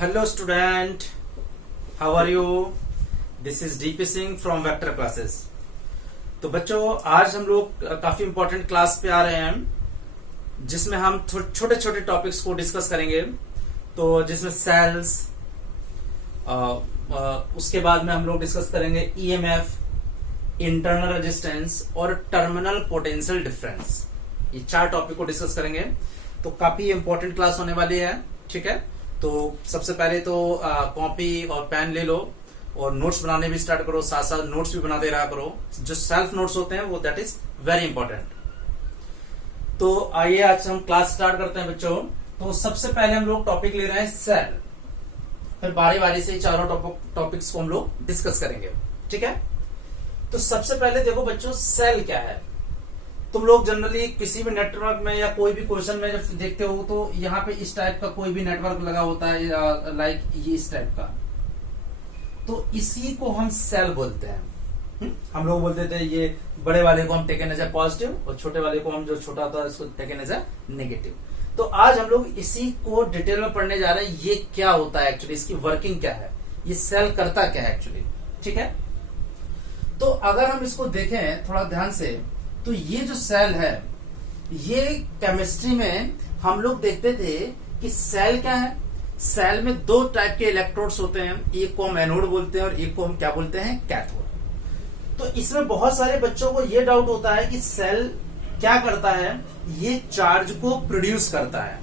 Hello student, how are you? This is DP Singh from Vector Classes. तो बच्चों आज हम लोग काफी इंपॉर्टेंट क्लास पे आ रहे हैं जिसमें हम छोटे छोटे टॉपिक्स को डिस्कस करेंगे। तो जिसमें सेल्स, उसके बाद में हम लोग डिस्कस करेंगे ईएमएफ, इंटरनल रेजिस्टेंस और टर्मिनल पोटेंशियल डिफरेंस। ये 4 टॉपिक को डिस्कस करेंगे। तो काफी इंपॉर्टेंट क्लास होने वाली है, ठीक है। तो सबसे पहले तो कॉपी और पेन ले लो और नोट्स बनाने भी स्टार्ट करो, साथ साथ नोट्स भी बनाते रहा करो। जो सेल्फ नोट्स होते हैं वो दैट इज वेरी इंपॉर्टेंट। तो आइए आज हम क्लास स्टार्ट करते हैं बच्चों। तो सबसे पहले हम लोग टॉपिक ले रहे हैं सेल, फिर बारी बारी से चारों टॉपिक्स को हम लोग डिस्कस करेंगे, ठीक है। तो सबसे पहले देखो बच्चों, सेल क्या है। तुम लोग जनरली किसी भी नेटवर्क में या कोई भी क्वेश्चन में जब देखते हो तो यहाँ पे इस टाइप का कोई भी नेटवर्क लगा होता है, लाइक ये इस टाइप का, तो इसी को हम सेल बोलते हैं। हम लोग बोलते थे ये बड़े वाले को हम टेकन एज ए पॉजिटिव और छोटे वाले को हम जो छोटा होता है इसको टेकन एज ए नेगेटिव। तो आज हम लोग इसी को डिटेल में पढ़ने जा रहे हैं। ये क्या होता है एक्चुअली, इसकी वर्किंग क्या है, ये सेल करता क्या है एक्चुअली, ठीक है। तो अगर हम इसको देखें थोड़ा ध्यान से, तो ये जो सेल है, ये केमिस्ट्री में हम लोग देखते थे कि सेल क्या है। सेल में 2 टाइप के इलेक्ट्रोड्स होते हैं, एक को हम एनोड बोलते हैं और एक को हम क्या बोलते हैं, कैथोड। तो इसमें बहुत सारे बच्चों को ये डाउट होता है कि सेल क्या करता है। ये चार्ज को प्रोड्यूस करता है।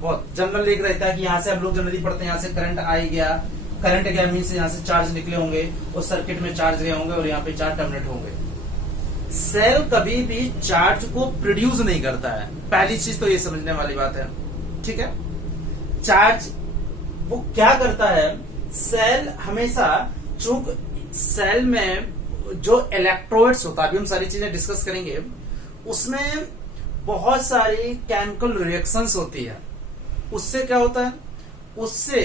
बहुत जनरल एक रहता है कि यहां से हम लोग जनरली पढ़ते हैं, यहां से करंट आई गया, करंट गया मीन से यहां से चार्ज निकले होंगे और सर्किट में चार्ज गए होंगे और यहाँ पे चार्ज टर्मिनेट होंगे। सेल कभी भी चार्ज को प्रोड्यूस नहीं करता है, पहली चीज तो ये समझने वाली बात है, ठीक है। चार्ज वो क्या करता है, सेल हमेशा, चूंकि सेल में जो इलेक्ट्रोड्स होता है, अभी हम सारी चीजें डिस्कस करेंगे, उसमें बहुत सारी केमिकल रिएक्शंस होती है। उससे क्या होता है, उससे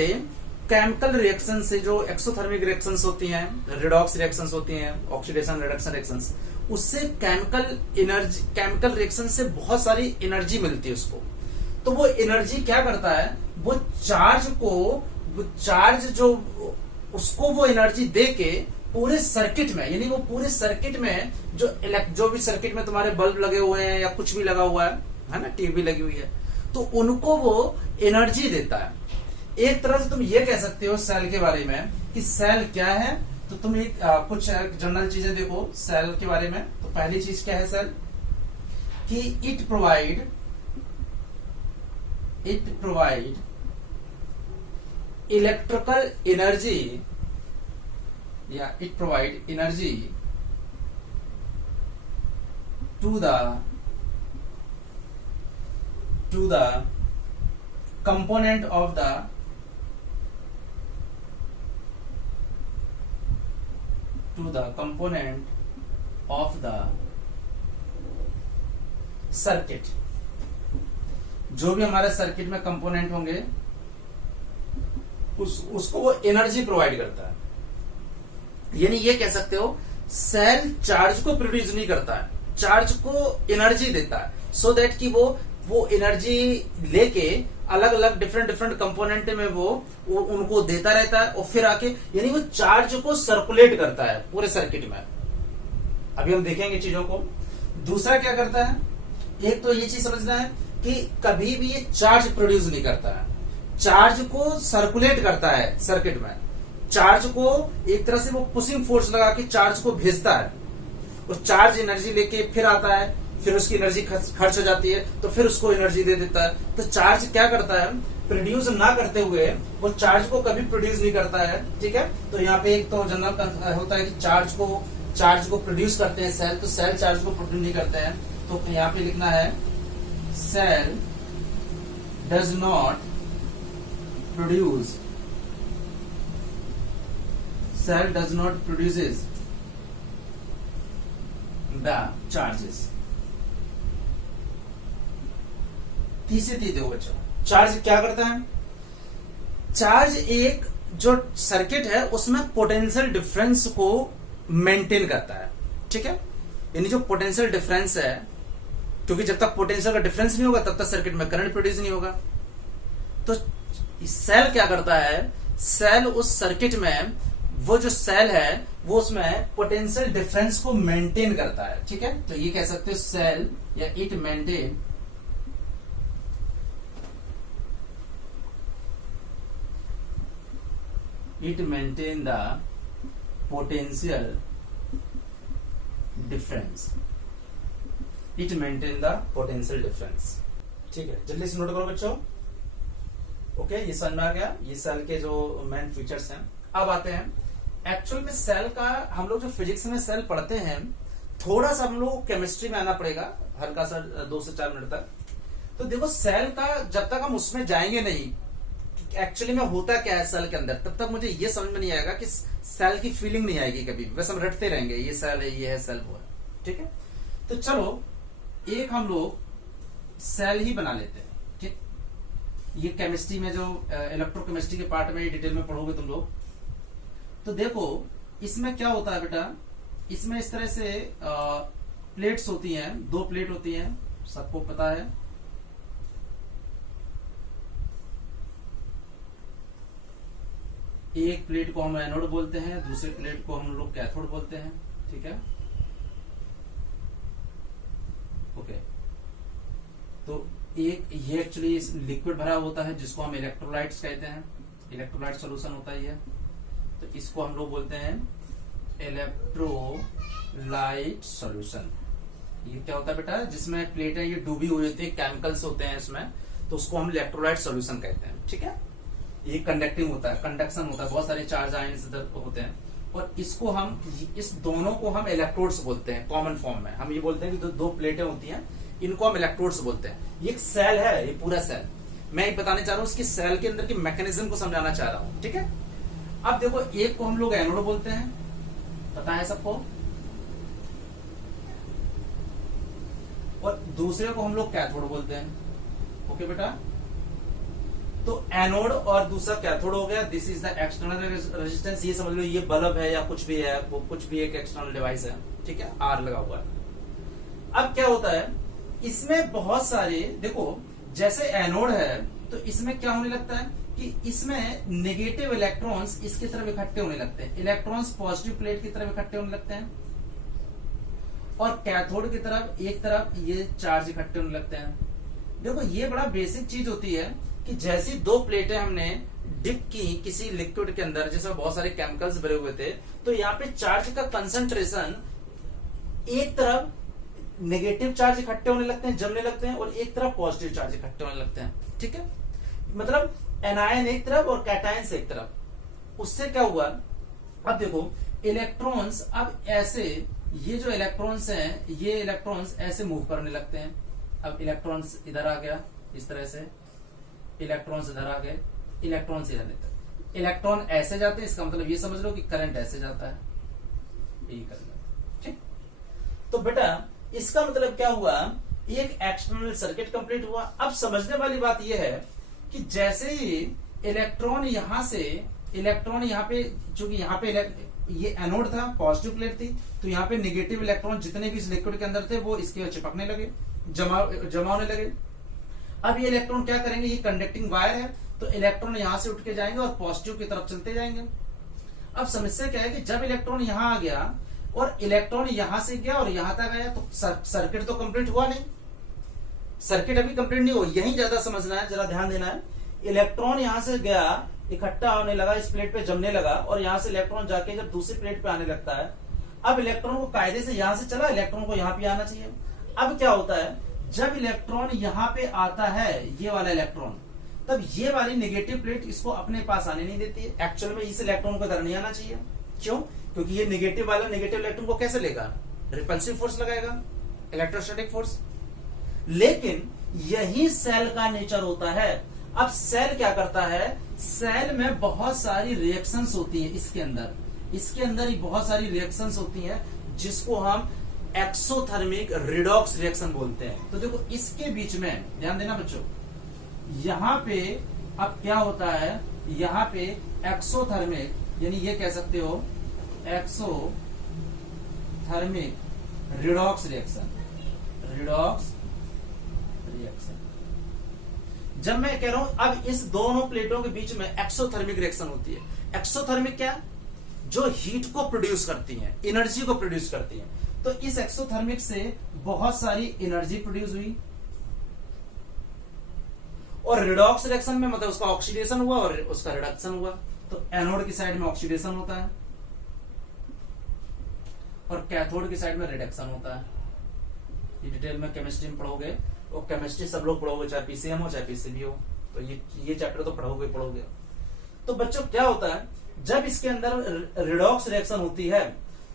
केमिकल रिएक्शन से जो एक्सोथर्मिक रिएक्शंस होती हैं, रिडॉक्स रिएक्शंस होती हैं, ऑक्सीडेशन रिडक्शन रिएक्शंस, उससे केमिकल रिएक्शन से बहुत सारी एनर्जी मिलती है उसको। तो वो एनर्जी क्या करता है, वो चार्ज जो उसको वो एनर्जी दे के पूरे सर्किट में, यानी वो पूरे सर्किट में जो भी सर्किट में तुम्हारे बल्ब लगे हुए हैं या कुछ भी लगा हुआ है ना, टीवी लगी हुई है, तो उनको वो एनर्जी देता है। एक तरह से तुम ये कह सकते हो सेल के बारे में कि सेल क्या है। तो तुम एक कुछ जनरल चीजें देखो सेल के बारे में। तो पहली चीज क्या है सेल, कि इट प्रोवाइड इलेक्ट्रिकल एनर्जी, या it provide energy to the component of the circuit. जो भी हमारे सर्किट में कंपोनेंट होंगे उसको वो एनर्जी प्रोवाइड करता है। यानी ये कह सकते हो सेल चार्ज को प्रोड्यूस नहीं करता है, चार्ज को एनर्जी देता है, सो दैट कि वो एनर्जी लेके अलग अलग डिफरेंट कंपोनेंट में वो उनको देता रहता है और फिर आके, यानी वो चार्ज को सर्कुलेट करता है पूरे सर्किट में। अभी हम देखेंगे चीजों को। दूसरा क्या करता है, एक तो ये चीज समझना है कि कभी भी ये चार्ज प्रोड्यूस नहीं करता है, चार्ज को सर्कुलेट करता है सर्किट में। चार्ज को एक तरह से वो पुशिंग फोर्स लगा के चार्ज को भेजता है और चार्ज एनर्जी लेके फिर आता है, फिर उसकी एनर्जी खर्च हो जाती है तो फिर उसको एनर्जी दे देता है। तो चार्ज क्या करता है, प्रोड्यूस ना करते हुए वो चार्ज को कभी प्रोड्यूस नहीं करता है, ठीक है। तो यहाँ पे एक तो जनरल होता है कि चार्ज को प्रोड्यूस करते हैं सेल, तो सेल चार्ज को प्रोड्यूस नहीं करते हैं। तो यहाँ पे लिखना है cell does not produces the charges. तीसरी चीज देखो बच्चों, चार्ज क्या करता है, चार्ज एक जो सर्किट है उसमें पोटेंशियल डिफरेंस को मेंटेन करता है, ठीक है। यानी जो पोटेंशियल डिफरेंस है, क्योंकि जब तक पोटेंशियल का डिफरेंस नहीं होगा तब तक सर्किट में करंट प्रोड्यूस नहीं होगा। तो सेल क्या करता है, सेल उस सर्किट में, वो जो सेल है वो उसमें पोटेंशियल डिफरेंस को मेंटेन करता है, ठीक है। तो ये कह सकते हो सेल या it maintain the potential difference, it maintain the potential difference, ठीक है। जल्दी से नोट करो बच्चों। ओके, ये समझ में आ गया, ये सेल के जो मेन फीचर्स हैं। अब आते हैं एक्चुअल में सेल का, हम लोग जो फिजिक्स में सेल पढ़ते हैं, थोड़ा सा हम लोग केमिस्ट्री में आना पड़ेगा, हल्का सा 2 से 4 मिनट तक। तो देखो सेल का जब तक हम उसमें जाएंगे नहीं एक्चुअली में होता क्या है सेल के अंदर, तब तक मुझे ये समझ में नहीं आएगा कि सेल की फीलिंग नहीं आएगी कभी, बस हम रटते रहेंगे ये सेल है, ये है सेल, वो है, ठीक है। तो चलो एक हम लोग सेल ही बना लेते हैं, ठीक। ये केमिस्ट्री में जो इलेक्ट्रोकेमिस्ट्री के पार्ट में डिटेल में पढ़ोगे तुम लोग। तो देखो इसमें क्या होता है बेटा, इसमें इस तरह से प्लेट्स होती हैं, 2 प्लेट होती हैं, सबको पता है। एक प्लेट को हम एनोड बोलते हैं, दूसरे प्लेट को हम लोग कैथोड बोलते हैं, ठीक है। ओके, तो एक ये एक्चुअली लिक्विड भरा होता है जिसको हम इलेक्ट्रोलाइट्स कहते हैं, इलेक्ट्रोलाइट सॉल्यूशन होता है ये। तो इसको हम लोग बोलते हैं इलेक्ट्रोलाइट सॉल्यूशन। ये क्या होता है बेटा, जिसमें प्लेटें ये डूबी हुई होती है, केमिकल्स होते हैं इसमें, तो उसको हम इलेक्ट्रोलाइट सॉल्यूशन कहते हैं, ठीक है। ये कंडक्टिंग होता है, कंडक्शन होता है, बहुत सारे चार्ज आयंस इधर होते हैं, और इसको हम, इस दोनों को हम इलेक्ट्रोड्स बोलते हैं कॉमन फॉर्म में। हम ये बोलते हैं कि 2 प्लेटें होती हैं, इनको हम इलेक्ट्रोड्स बोलते हैं। ये एक सेल है, ये पूरा सेल मैं ये बताने चाह रहा हूं, इसकी सेल के अंदर की मैकेनिज्म को समझाना चाह रहा हूं, ठीक है। अब देखो एक को हम लोग एनोड बोलते हैं, पता है सबको, और दूसरे को हम लोग कैथोड बोलते हैं। ओके बेटा, तो एनोड और दूसरा कैथोड हो गया। This is the external resistance, ये समझ लो ये बल्ब है या कुछ भी है, वो कुछ भी एक एक्सटर्नल डिवाइस है, ठीक है, आर लगा हुआ है। अब क्या होता है, इसमें बहुत सारे, देखो जैसे एनोड है तो इसमें क्या होने लगता है कि इसमें नेगेटिव इलेक्ट्रॉन्स इसकी तरफ इकट्ठे होने लगते हैं, इलेक्ट्रॉन्स पॉजिटिव प्लेट की तरफ इकट्ठे होने लगते हैं, और कैथोड की तरफ एक तरफ ये चार्ज इकट्ठे होने लगते हैं। देखो ये बड़ा बेसिक चीज होती है कि जैसी 2 प्लेटें हमने डिप की किसी लिक्विड के अंदर जिसमें बहुत सारे केमिकल्स भरे हुए थे, तो यहाँ पे चार्ज का कंसंट्रेशन, एक तरफ नेगेटिव चार्ज इकट्ठे होने लगते हैं, जमने लगते हैं, और एक तरफ पॉजिटिव चार्ज इकट्ठे होने लगते हैं, ठीक है। मतलब एनायन एक तरफ और कैटायंस एक तरफ। उससे क्या हुआ, अब देखो इलेक्ट्रॉन्स अब ऐसे, ये जो इलेक्ट्रॉन्स हैं, ये इलेक्ट्रॉन्स ऐसे मूव करने लगते हैं। अब इलेक्ट्रॉन्स इधर आ गया इस तरह से, इलेक्ट्रॉन्स इधर आ गए, इलेक्ट्रॉन्स इधर लेते, इलेक्ट्रॉन ऐसे जाते हैं, इसका मतलब ये समझ लो कि करंट ऐसे जाता है, यही करंट, ठीक। तो बेटा इसका मतलब क्या हुआ, एक एक्सटर्नल सर्किट कंप्लीट हुआ। अब समझने वाली बात यह है कि जैसे ही इलेक्ट्रॉन यहां से, इलेक्ट्रॉन यहाँ पे, चूंकि यहाँ पे ये एनोड था, पॉजिटिव प्लेट थी, तो यहाँ पे नेगेटिव इलेक्ट्रॉन जितने भी इस लिक्विड के अंदर थे वो इसके चिपकने लगे, जमा होने लगे। अब ये इलेक्ट्रॉन क्या करेंगे, ये कंडक्टिंग वायर है, तो इलेक्ट्रॉन यहां से उठ के जाएंगे और पॉजिटिव की तरफ चलते जाएंगे। अब समस्या क्या है कि जब इलेक्ट्रॉन यहां आ गया और इलेक्ट्रॉन यहां से गया और यहां तक आया, तो सर्किट तो कंप्लीट हुआ नहीं, सर्किट अभी कंप्लीट नहीं हुआ। यही ज्यादा समझना है, जरा ध्यान देना है। इलेक्ट्रॉन यहां से गया, इकट्ठा होने लगा, इस प्लेट पे जमने लगा, और यहां से इलेक्ट्रॉन जाके जब दूसरी प्लेट पे आने लगता है, अब इलेक्ट्रॉन को कायदे से यहां से चला, इलेक्ट्रॉन को यहां पे आना चाहिए। अब क्या होता है, जब इलेक्ट्रॉन यहां पे आता है, ये वाला इलेक्ट्रॉन, तब ये वाली नेगेटिव प्लेट इसको अपने पास आने नहीं देती है। एक्चुअल में इस इलेक्ट्रॉन को इधर नहीं आना चाहिए। क्यों? क्योंकि ये नेगेटिव वाला नेगेटिव इलेक्ट्रॉन को कैसे लेगा, रिपल्सिव फोर्स लगाएगा, इलेक्ट्रोस्टैटिक फोर्स। लेकिन यही सेल का नेचर होता है। अब सेल क्या करता है, सेल में बहुत सारी रिएक्शंस होती है, इसके अंदर ही बहुत सारी रिएक्शंस होती हैं, जिसको हम एक्सोथर्मिक रिडॉक्स रिएक्शन बोलते हैं। तो देखो इसके बीच में ध्यान देना बच्चों, यहां पे अब क्या होता है, यहां पे एक्सोथर्मिक, यानी ये कह सकते हो एक्सोथर्मिक रिडॉक्स रिएक्शन, जब मैं कह रहा हूं अब इस दोनों प्लेटों के बीच में एक्सोथर्मिक रिएक्शन होती है। एक्सोथर्मिक क्या, जो हीट को प्रोड्यूस करती है, एनर्जी को प्रोड्यूस करती है। तो इस एक्सोथर्मिक से बहुत सारी एनर्जी प्रोड्यूस हुई, और रिडॉक्स रिएक्शन में मतलब उसका ऑक्सीडेशन हुआ और उसका रिडक्शन हुआ। तो एनोड की साइड में ऑक्सीडेशन होता है और कैथोड की साइड में रिडक्शन होता है। ये डिटेल में केमिस्ट्री में पढ़ोगे, और केमिस्ट्री सब लोग पढ़ोगे, चाहे पीसीएम हो चाहे पीसीबी हो, तो ये चैप्टर तो पढ़ोगे। तो बच्चों क्या होता है, जब इसके अंदर रिडॉक्स रिएक्शन होती है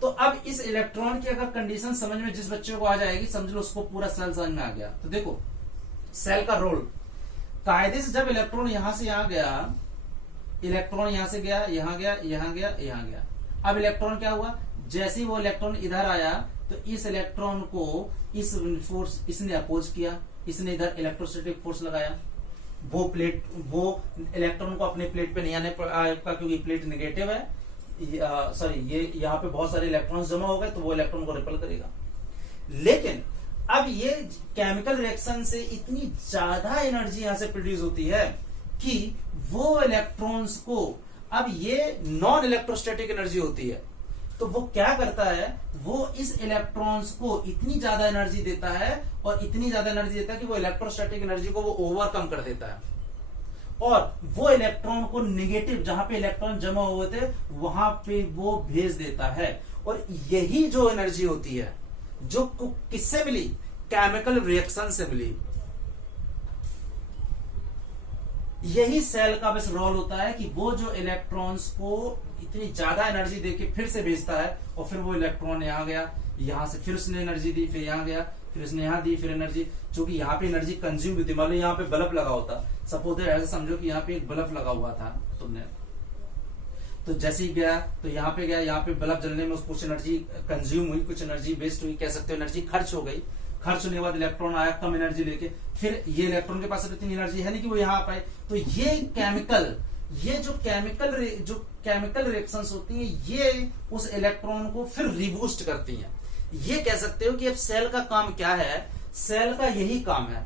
तो अब इस इलेक्ट्रॉन की अगर कंडीशन समझ में जिस बच्चे को आ जाएगी, समझ लो उसको पूरा सेल समझ में आ गया। तो देखो सेल का रोल, कायदे से जब इलेक्ट्रॉन यहां से यहां गया, इलेक्ट्रॉन यहां से गया, यहां गया, यहां गया, यहां गया। अब इलेक्ट्रॉन क्या हुआ, जैसे ही वो इलेक्ट्रॉन इधर आया तो इस इलेक्ट्रॉन को इस फोर्स इसने अपोज किया, इसने इधर इलेक्ट्रोस्टैटिक फोर्स लगाया। वो इलेक्ट्रॉन को अपने प्लेट पे नहीं आने पाएगा क्योंकि प्लेट नेगेटिव है, सॉरी ये यहाँ पे बहुत सारे इलेक्ट्रॉन्स जमा हो गए तो वो इलेक्ट्रॉन को रिपेल करेगा। लेकिन अब ये केमिकल रिएक्शन से इतनी ज्यादा एनर्जी यहां से प्रोड्यूस होती है कि वो इलेक्ट्रॉन्स को, अब ये नॉन इलेक्ट्रोस्टैटिक एनर्जी होती है, तो वो क्या करता है, वो इस इलेक्ट्रॉन्स को इतनी ज्यादा एनर्जी देता है और इतनी ज्यादा एनर्जी देता है कि वो इलेक्ट्रोस्टैटिक एनर्जी को वो ओवरकम कर देता है, और वो इलेक्ट्रॉन को निगेटिव जहां पे इलेक्ट्रॉन जमा हुए थे वहां पे वो भेज देता है। और यही जो एनर्जी होती है जो किससे मिली, केमिकल रिएक्शन से मिली। यही सेल का बस रोल होता है कि वो जो इलेक्ट्रॉन्स को इतनी ज्यादा एनर्जी देके फिर से भेजता है, और फिर वो इलेक्ट्रॉन यहां गया, यहां से फिर उसने एनर्जी दी, फिर यहां गया, फिर उसने यहां दी, फिर एनर्जी, क्योंकि यहाँ पे एनर्जी कंज्यूम हुई थी। मान लो यहाँ पे बल्ब लगा होता, सपोज ऐसे समझो कि यहाँ पे एक बल्ब लगा हुआ था तुमने, तो जैसे ही गया तो यहाँ पे गया, यहाँ पे बल्ब जलने में कुछ एनर्जी कंज्यूम हुई, कुछ एनर्जी वेस्ट हुई, कह सकते हो एनर्जी खर्च हो गई। खर्च होने के बाद इलेक्ट्रॉन आया कम एनर्जी लेके, फिर ये इलेक्ट्रॉन के पास इतनी एनर्जी है नहीं कि वो यहाँ आ पाए, तो ये जो केमिकल रिएक्शंस होती हैं ये उस इलेक्ट्रॉन को फिर रिबूस्ट करती हैं। ये कह सकते हो कि अब सेल का काम क्या है, सेल का यही काम है।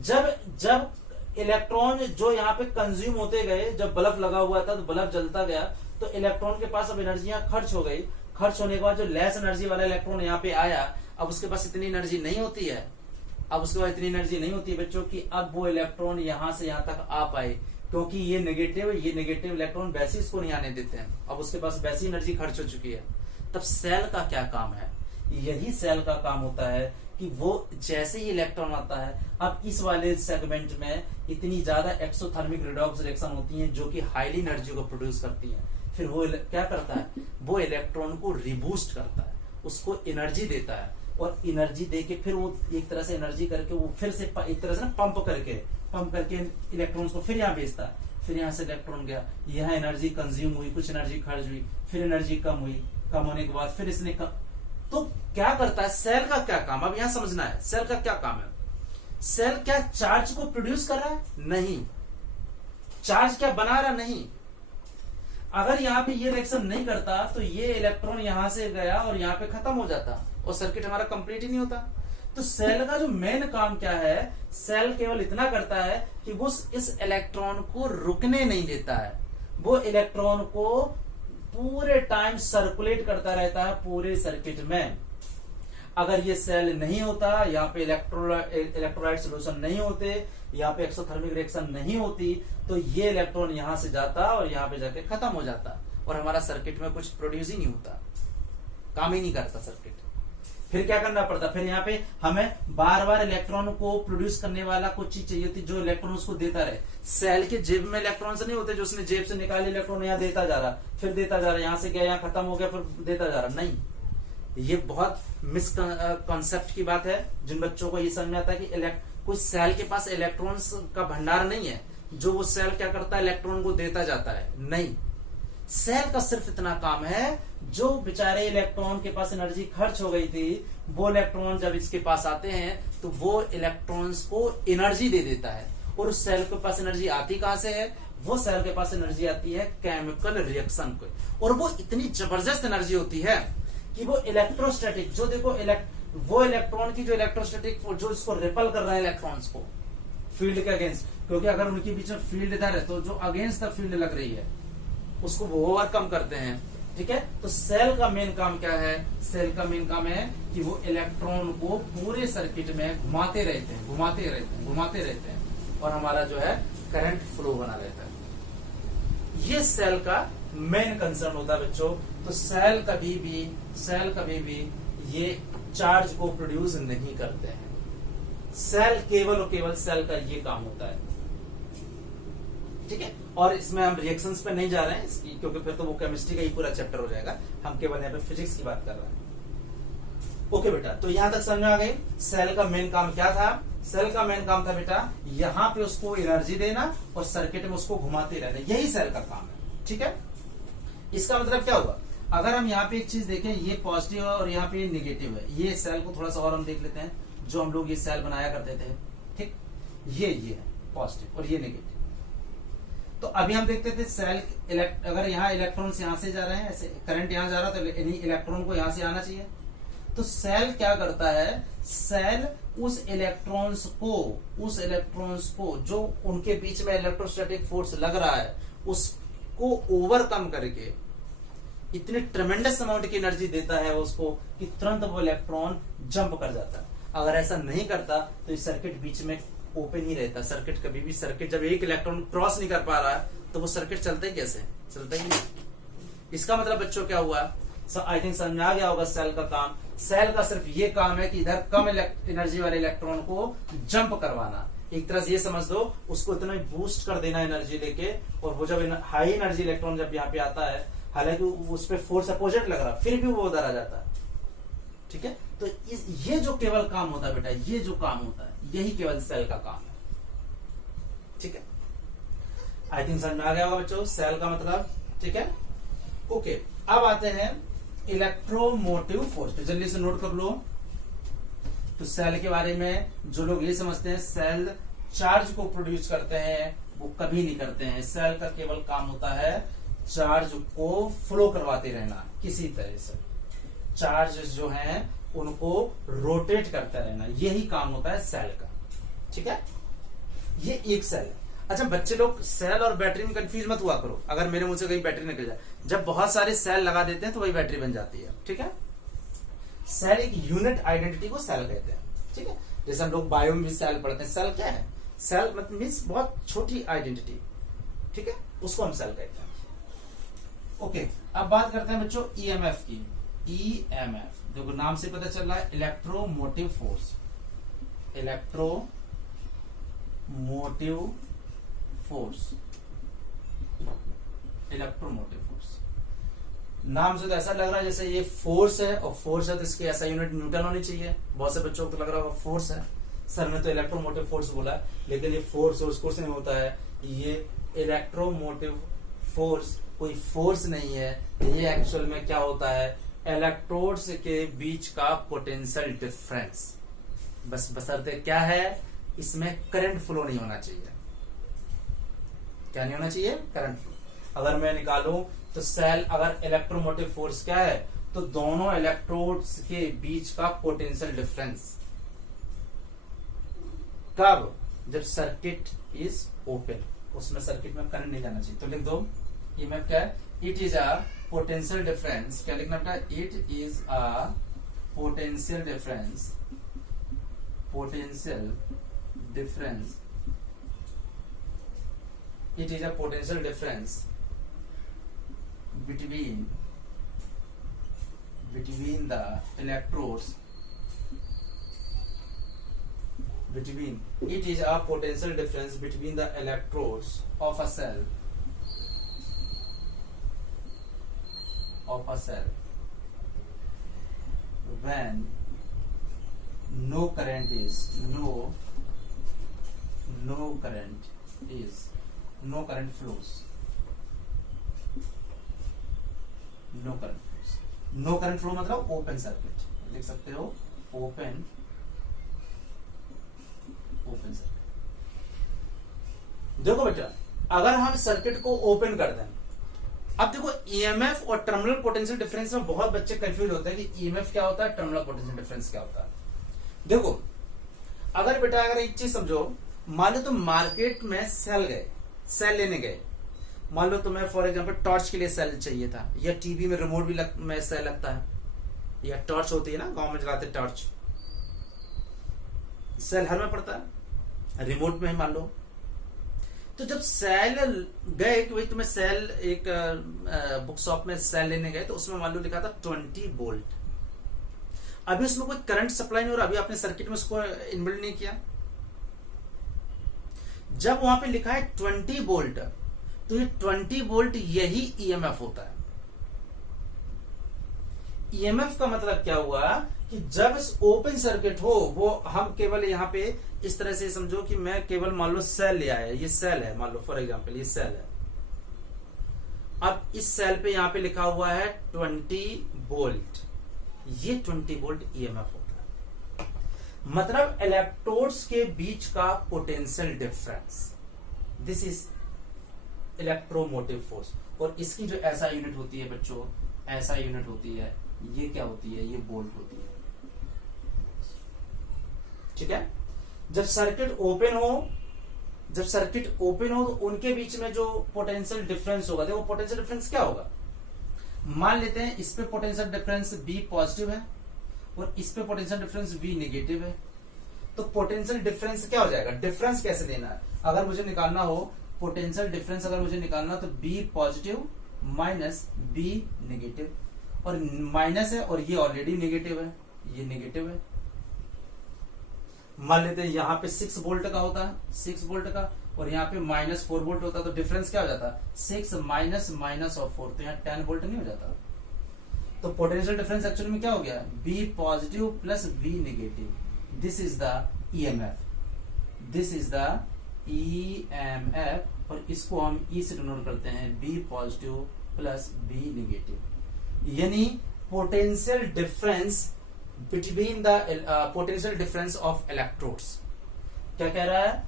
जब इलेक्ट्रॉन जो यहाँ पे कंज्यूम होते गए, जब बल्ब लगा हुआ था तो बल्ब जलता गया, तो इलेक्ट्रॉन के पास अब एनर्जियां खर्च हो गई। खर्च होने के बाद जो लेस एनर्जी वाला इलेक्ट्रॉन यहाँ पे आया, अब उसके पास इतनी एनर्जी नहीं होती है, बच्चों की अब वो इलेक्ट्रॉन यहां से यहां तक आ पाए, क्योंकि ये नेगेटिव इलेक्ट्रॉन वैसे इसको नहीं आने देते हैं, अब उसके पास वैसी एनर्जी खर्च हो चुकी है। तब सेल का क्या काम है, यही सेल का काम होता है कि वो जैसे ही इलेक्ट्रॉन आता है, अब इस वाले सेगमेंट में इतनी ज्यादा एक्सोथर्मिक रिडॉक्स रिएक्शन होती हैं जो कि हाईली एनर्जी को प्रोड्यूस करती हैं, फिर वो क्या करता है, वो इलेक्ट्रॉन को रिबूस्ट करता है, उसको एनर्जी देता है, और एनर्जी देके फिर वो एक तरह से एनर्जी करके वो फिर से एक तरह से पंप करके इलेक्ट्रॉन्स को फिर यहाँ भेजता है। फिर यहाँ से इलेक्ट्रॉन गया, यहाँ एनर्जी कंज्यूम हुई, कुछ एनर्जी खर्च हुई, फिर एनर्जी कम हुई, कम होने के बाद फिर इसने तो क्या करता है, सेल का क्या काम, अब यहां समझना है सेल का क्या काम है। सेल क्या चार्ज को प्रोड्यूस कर रहा है, नहीं। चार्ज क्या बना रहा, नहीं। अगर यहाँ पे ये रिएक्शन नहीं करता तो ये इलेक्ट्रॉन यहां से गया और यहाँ पे खत्म हो जाता और सर्किट हमारा कंप्लीट ही नहीं होता। तो सेल का जो मेन काम क्या है, सेल केवल इतना करता है कि वो इस इलेक्ट्रॉन को रुकने नहीं देता है, वो इलेक्ट्रॉन को पूरे टाइम सर्कुलेट करता रहता है पूरे सर्किट में। अगर ये सेल नहीं होता, यहाँ पे इलेक्ट्रोलाइट सोल्यूशन नहीं होते, यहाँ पे एक्सोथर्मिक रिएक्शन नहीं होती, तो ये इलेक्ट्रॉन यहां से जाता और यहाँ पे जाके खत्म हो जाता और हमारा सर्किट में कुछ प्रोड्यूस ही नहीं होता, काम ही नहीं करता सर्किट। फिर क्या करना पड़ता, फिर यहाँ पे हमें बार बार इलेक्ट्रॉन को प्रोड्यूस करने वाला कुछ चीज चाहिए थी जो इलेक्ट्रॉन उसको देता रहे। सेल के जेब में इलेक्ट्रॉन्स नहीं होते जो उसने जेब से निकाले इलेक्ट्रॉन यहाँ देता जा रहा, फिर देता जा रहा, यहाँ से गया, यहाँ खत्म हो गया, फिर देता जा रहा, नहीं। ये बहुत मिसकॉन्सेप्ट की बात है। जिन बच्चों को ये समझ में आता है कि कोई सेल के पास इलेक्ट्रॉन्स का भंडार नहीं है जो वो सेल क्या करता है, इलेक्ट्रॉन को देता जाता है, नहीं। सेल का सिर्फ इतना काम है, जो बेचारे इलेक्ट्रॉन के पास एनर्जी खर्च हो गई थी, वो इलेक्ट्रॉन जब इसके पास आते हैं तो वो इलेक्ट्रॉन्स को एनर्जी दे देता है। और उस सेल के पास एनर्जी आती कहां से है, वो सेल के पास एनर्जी आती है केमिकल रिएक्शन को, और वो इतनी जबरदस्त एनर्जी होती है कि वो इलेक्ट्रोस्टैटिक, जो देखो वो इलेक्ट्रॉन की जो इलेक्ट्रोस्टैटिक जो इसको रिपल कर रहा है इलेक्ट्रॉन्स को फील्ड के अगेंस्ट, क्योंकि अगर उनके बीच में फील्ड इधर है तो जो अगेंस्ट द फील्ड लग रही है उसको वो ओवरकम करते हैं। ठीक है, तो सेल का मेन काम क्या है? सेल का मेन काम है कि वो इलेक्ट्रॉन को पूरे सर्किट में घुमाते रहते हैं, घुमाते रहते हैं, घुमाते रहते हैं, और हमारा जो है करंट फ्लो बना रहता है। ये सेल का मेन कंसर्न होता है बच्चों। तो सेल कभी भी ये चार्ज को प्रोड्यूस नहीं करते हैं। सेल केवल और केवल सेल का ये काम होता है। ठीक है, और इसमें हम रिएक्शंस पे नहीं जा रहे हैं इसकी, क्योंकि फिर तो वो केमिस्ट्री का ही पूरा चैप्टर हो जाएगा। हम केवल यहाँ पे फिजिक्स की बात कर रहे हैं। ओके बेटा, तो यहां तक समझ में आ गई सेल का मेन काम क्या था। सेल का मेन काम था बेटा यहां पे उसको एनर्जी देना और सर्किट में उसको घुमाते रहना, यही सेल का काम है। ठीक है, इसका मतलब क्या होगा? अगर हम यहाँ पे एक चीज देखें, ये पॉजिटिव है और यहाँ पे निगेटिव है। ये सेल को थोड़ा सा और हम देख लेते हैं, जो हम लोग ये सेल बनाया करते थे। ठीक, ये है पॉजिटिव और ये नेगेटिव। तो अभी हम देखते थे सेल अगर यहाँ इलेक्ट्रॉन्स यहाँ से जा रहे हैं, ऐसे करंट यहाँ जा रहा है, तो इलेक्ट्रॉन को यहाँ से आना चाहिए। तो सेल क्या करता है? सेल उस इलेक्ट्रॉन्स को जो उनके बीच में इलेक्ट्रोस्टैटिक फोर्स लग रहा है उसको ओवरकम करके इतनी ट्रेमेंडस अमाउंट की एनर्जी देता है उसको कि तुरंत वो इलेक्ट्रॉन जंप कर जाता है। अगर ऐसा नहीं करता तो इस सर्किट बीच में ओपन ही रहता। सर्किट कभी भी, सर्किट जब एक इलेक्ट्रॉन क्रॉस नहीं कर पा रहा है तो वो सर्किट चलता ही कैसे? चलता ही नहीं। इसका मतलब बच्चों क्या हुआ? आई थिंक समझ में आ गया होगा सेल का काम। सेल का सिर्फ ये काम है कि इधर कम एनर्जी वाले इलेक्ट्रॉन को जंप करवाना। एक तरह से ये समझ दो, उसको इतना बूस्ट कर देना एनर्जी लेके, और वो जब हाई एनर्जी इलेक्ट्रॉन जब यहाँ पे आता है, हालांकि उस पर फोर्स अपोजिट लग रहा, फिर भी वो उधर आ जाता है। ठीक है, तो ये जो केवल काम होता है बेटा, ये जो काम होता है यही केवल सेल का काम है। ठीक है, आई थिंक समझ में आ गया होगा बच्चों सेल का मतलब। ठीक है, ओके, अब आते हैं इलेक्ट्रोमोटिव फोर्स पे। जल्दी से नोट कर लो। तो सेल के बारे में जो लोग ये समझते हैं सेल चार्ज को प्रोड्यूस करते हैं, वो कभी नहीं करते हैं। सेल का केवल काम होता है चार्ज को फ्लो करवाते रहना, किसी तरह से चार्ज जो हैं उनको रोटेट करते रहना, यही काम होता है सेल का। ठीक है, ये एक सेल है। अच्छा बच्चे लोग सेल और बैटरी में कंफ्यूज मत हुआ करो। अगर मेरे मुंह से कहीं बैटरी निकल जाए, जब बहुत सारे सेल लगा देते हैं तो वही बैटरी बन जाती है। ठीक है, सेल एक यूनिट आइडेंटिटी को सेल कहते हैं। ठीक है, जैसे हम लोग बायो में भी सेल पढ़ते हैं। सेल क्या है? सेल मतलब मीन्स बहुत छोटी आइडेंटिटी। ठीक है, उसको हम सेल कहते हैं। ओके, अब बात करते हैं बच्चों ईएमएफ की। ईएमएफ देखो नाम से पता चल रहा है electromotive force. Electromotive force, electromotive force नाम से तो ऐसा लग रहा है जैसे ये फोर्स है, और फोर्स है तो इसकी ऐसा यूनिट न्यूटन होनी चाहिए। बहुत से बच्चों को तो लग रहा होगा फोर्स है, सर ने तो इलेक्ट्रोमोटिव फोर्स बोला, लेकिन ये फोर्स उसको से नहीं होता है। ये इलेक्ट्रोमोटिव फोर्स कोई फोर्स नहीं है, ये एक्चुअल में क्या होता है? इलेक्ट्रोड्स के बीच का पोटेंशियल डिफरेंस। बस बशर्ते क्या है? इसमें करंट फ्लो नहीं होना चाहिए। क्या नहीं होना चाहिए? Current flow. अगर मैं निकालूं तो सेल अगर इलेक्ट्रोमोटिव फोर्स क्या है, तो दोनों इलेक्ट्रोड्स के बीच का पोटेंशियल डिफरेंस। कब? जब सर्किट इज ओपन, उसमें सर्किट में करंट नहीं जाना चाहिए। तो लिख दो ईएमएफ क्या है? It is a potential difference. क्या लिखना बेटा? It is a potential difference, potential difference, it is a potential difference between the electrodes, it is a potential difference between the electrodes of a cell when no current flows. No current flow मतलब open circuit लिख सकते हो। Open circuit. देखो बेटा, अगर हम circuit को open कर दें, अब देखो ईएमएफ और टर्मिनल पोटेंशियल डिफरेंस में बहुत बच्चे कंफ्यूज होते हैं कि ईएमएफ क्या होता है, टर्मिनल पोटेंशियल डिफरेंस क्या होता है। देखो अगर बेटा, अगर एक चीज समझो, मान लो तुम मार्केट में सेल लेने गए। मान लो तुम्हें फॉर एग्जांपल टॉर्च के लिए सेल चाहिए था, या टीवी में रिमोट भी में सेल लगता है, या टॉर्च होती है ना, गांव में जलाते टॉर्च, सेल हर में पड़ता है, रिमोट में है मान लो। तो जब सेल गए कि भाई तुम्हें सेल, एक बुक शॉप में सेल लेने गए, तो उसमें मान लो लिखा था 20 वोल्ट। अभी उसमें कोई करंट सप्लाई नहीं हो रहा, अभी आपने सर्किट में उसको इनबिल्ड नहीं किया। जब वहां पे लिखा है 20 वोल्ट, तो ये 20 वोल्ट यही ईएमएफ होता है। ईएमएफ का मतलब क्या हुआ कि जब ओपन सर्किट हो, वो हम केवल यहां पे इस तरह से समझो कि मैं केवल मान लो सेल ले आया, ये सेल है मान लो फॉर एग्जांपल, ये सेल है। अब इस सेल पे यहां पे लिखा हुआ है 20 वोल्ट, ये 20 वोल्ट ईएमएफ होता है। मतलब इलेक्ट्रोड्स के बीच का potential difference, this is electromotive force. और इसकी जो ऐसा यूनिट होती है बच्चों, ऐसा यूनिट होती है, ये क्या होती है, ये वोल्ट होती है। ठीक है। जब सर्किट ओपन हो तो उनके बीच में जो पोटेंशियल डिफरेंस होगा, देखो पोटेंशियल डिफरेंस क्या होगा। मान लेते हैं इस पे पोटेंशियल डिफरेंस B पॉजिटिव है और इस पे पोटेंशियल डिफरेंस V नेगेटिव है। तो पोटेंशियल डिफरेंस क्या हो जाएगा, डिफरेंस कैसे लेना है, अगर मुझे निकालना हो पोटेंशियल डिफरेंस, अगर मुझे निकालना तो B positive minus B negative, और माइनस है और ये ऑलरेडी नेगेटिव है, ये नेगेटिव है। मान लेते हैं यहां पे 6 वोल्ट का होता है, 6 वोल्ट का, और यहाँ पे माइनस 4 वोल्ट होता है, तो डिफरेंस क्या हो जाता है, 6 माइनस माइनस ऑफ 4, तो यहाँ 10 वोल्ट नहीं हो जाता। तो पोटेंशियल डिफरेंस एक्चुअली में क्या हो गया, B positive plus V negative, this is the EMF, this is the EMF. और इसको हम E से डिनोट करते हैं, B positive plus B negative, यानी potential difference between the potential difference of electrodes. क्या कह रहा है,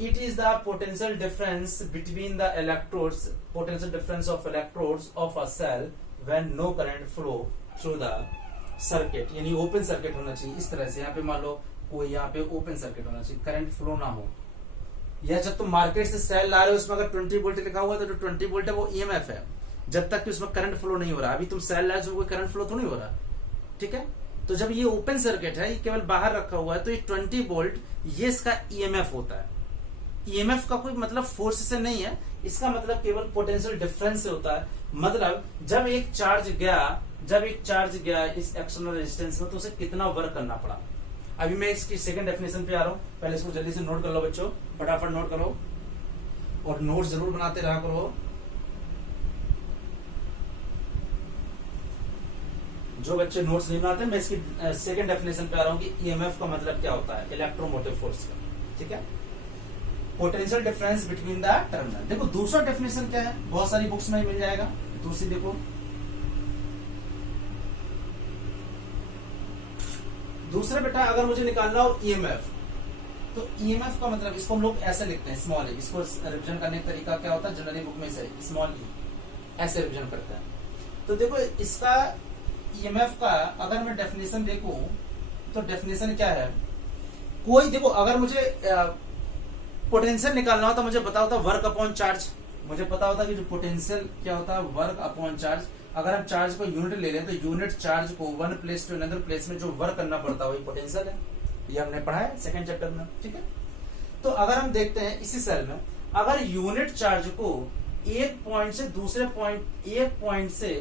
it is the potential difference between the electrodes, potential difference of electrodes of a cell when no current flow through the circuit, यानी open circuit होना चाहिए। इस तरह से यहाँ पे मान लो कोई यहाँ पे ओपन सर्किट होना चाहिए, करंट फ्लो ना हो। या जब तुम मार्केट से सेल ला रहे हो, उसमें अगर 20 वोल्ट लिखा हुआ है, तो जो 20 वोल्ट है वो ईएमएफ है, जब तक कि उसमें करंट फ्लो नहीं हो रहा। अभी तुम सेल ला रहे हो, कोई करंट फ्लो तो नहीं हो रहा। ठीक है। तो जब ये ओपन सर्किट है, ये केवल बाहर रखा हुआ है, तो ये 20 वोल्ट ये इसका ईएमएफ होता है। ईएमएफ का कोई मतलब फोर्स से नहीं है, इसका मतलब केवल पोटेंशियल डिफरेंस से होता है। मतलब जब एक चार्ज गया इस एक्सटर्नल रेजिस्टेंस में, तो उसे कितना वर्क करना पड़ा। अभी मैं इसकी सेकंड डेफिनेशन पे आ रहा हूं, पहले इसको जल्दी से नोट कर लो बच्चों, फटाफट नोट करो और नोट जरूर बनाते रहा करो। जो बच्चे नोट्स नहीं बनाते, मैं इसकी सेकंड डेफिनेशन पे आ रहा हूं कि ईएमएफ का मतलब क्या होता है, इलेक्ट्रोमोटिव फोर्स का। ठीक है। Potential difference between the terminal. देखो दूसरा डेफिनेशन क्या है, बहुत सारी बुक्स में मिल जाएगा। दूसरी देखो, दूसरा बेटा अगर मुझे निकालना हो ईएमएफ, तो ईएमएफ का मतलब, इसको हम लोग ऐसे लिखते हैं स्मॉल ई। इसको रिविजन करने का तरीका क्या होता है, जनरली बुक में से स्मॉल ई ऐसे रिविजन करते हैं। तो देखो इसका ईएमएफ का अगर मैं डेफिनेशन देखूं, तो डेफिनेशन क्या है, कोई देखो अगर मुझे पोटेंशियल निकालना हो तो मुझे पता होता वर्क अपॉन चार्ज। मुझे पता होता कि जो पोटेंशियल क्या होता है, वर्क अपॉन चार्ज। अगर हम चार्ज को यूनिट ले लें, तो यूनिट चार्ज को one place to another place में जो वर्क करना पड़ता है वही पोटेंशियल है। ये हमने पढ़ा है सेकंड चैप्टर में। ठीक है। तो अगर हम देखते हैं इसी सेल में, अगर यूनिट चार्ज को एक पॉइंट से दूसरे पॉइंट, एक पॉइंट से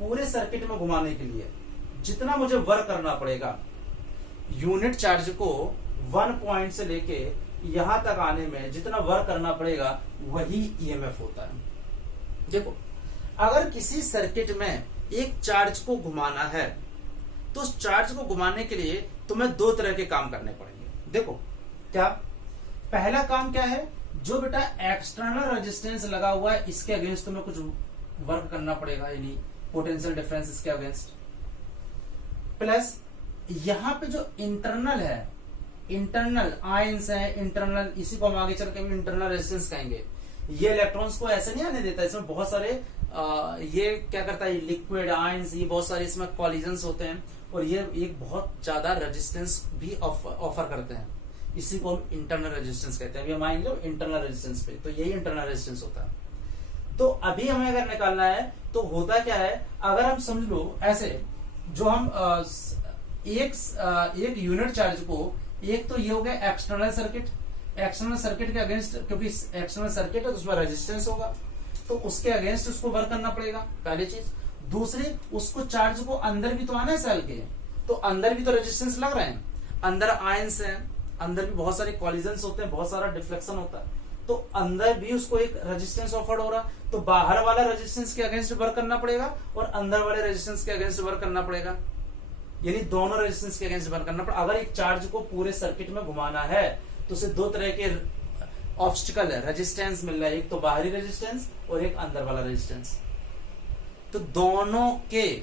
पूरे सर्किट में घुमाने के लिए जितना मुझे वर्क करना पड़ेगा, यूनिट चार्ज को 1 पॉइंट से लेके यहां तक आने में जितना वर्क करना पड़ेगा, वही ईएमएफ होता है। देखो अगर किसी सर्किट में एक चार्ज को घुमाना है, तो उस चार्ज को घुमाने के लिए तुम्हें 2 तरह के काम करने पड़ेंगे। देखो क्या, पहला काम क्या है, जो बेटा एक्सटर्नल रेजिस्टेंस लगा हुआ है, इसके अगेंस्ट तुम्हें कुछ वर्क करना पड़ेगा, यानी पोटेंशियल डिफरेंस इसके अगेंस्ट, प्लस यहां पे जो इंटरनल है, इंटरनल आयंस है, इंटरनल, इसी को हम आगे चल के इंटरनल रेजिस्टेंस कहेंगे। ये इलेक्ट्रॉन्स को ऐसे नहीं आने देता, इसमें बहुत सारे ये क्या करता है, लिक्विड आयंस, ये बहुत सारे इसमें कॉलिजन्स होते हैं, और ये एक बहुत ज्यादा रेजिस्टेंस भी ऑफर करते हैं। इसी को हम इंटरनल रेजिस्टेंस कहते हैं। अभी हम आएंगे इंटरनल रेजिस्टेंस पे, तो यही इंटरनल रेजिस्टेंस होता है। तो अभी हमें अगर निकालना है तो होता क्या है, अगर हम समझ लो ऐसे, जो हम एक यूनिट चार्ज को, एक तो ये हो गया एक्सटर्नल सर्किट, एक्सटर्नल सर्किट के अगेंस्ट, क्योंकि एक्सटर्नल सर्किट है तो उसमें रेजिस्टेंस होगा, तो उसके अगेंस्ट उसको वर्क करना पड़ेगा, पहली चीज। दूसरी, उसको चार्ज को अंदर भी तो आना है सेल के, तो अंदर भी तो रेजिस्टेंस लग रहे हैं, अंदर आयंस है, अंदर भी बहुत सारे कॉलिजन्स होते हैं, बहुत सारा डिफ्लेक्शन होता है, तो अंदर भी उसको एक रेजिस्टेंस ऑफर्ड हो रहा, तो बाहर वाला रेजिस्टेंस के अगेंस्ट वर्क करना पड़ेगा और अंदर वाले रेजिस्टेंस के अगेंस्ट वर्क करना पड़ेगा, यानी दोनों रेजिस्टेंस के अगेंस्ट वर्क करना पड़ेगा। अगर एक चार्ज को पूरे सर्किट में घुमाना है तो उसे दो तरह के ऑब्स्टिकल है, रेजिस्टेंस मिल रहा है, एक तो बाहरी रेजिस्टेंस और एक अंदर वाला रेजिस्टेंस, तो दोनों के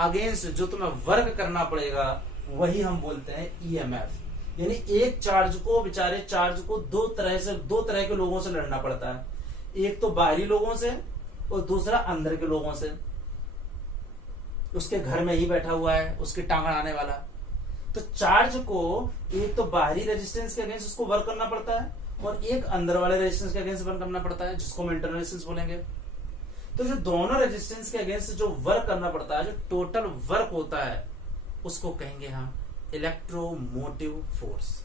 अगेंस्ट जो तुम्हें वर्क करना पड़ेगा वही हम बोलते हैं ईएमएफ। यानी एक चार्ज को, बेचारे चार्ज को दो तरह के लोगों से लड़ना पड़ता है, एक तो बाहरी लोगों से और दूसरा अंदर के लोगों से, उसके घर में ही बैठा हुआ है, उसकी टांग आने वाला। तो चार्ज को एक तो बाहरी रेजिस्टेंस के अगेंस्ट उसको वर्क करना पड़ता है और एक अंदर वाले रेजिस्टेंस के अगेंस्ट वर्क करना पड़ता है, जिसको हम इंटरनल रेजिस्टेंस बोलेंगे। तो जो दोनों रेजिस्टेंस के अगेंस्ट जो वर्क करना पड़ता है, जो टोटल वर्क होता है, उसको कहेंगे हम इलेक्ट्रोमोटिव फोर्स।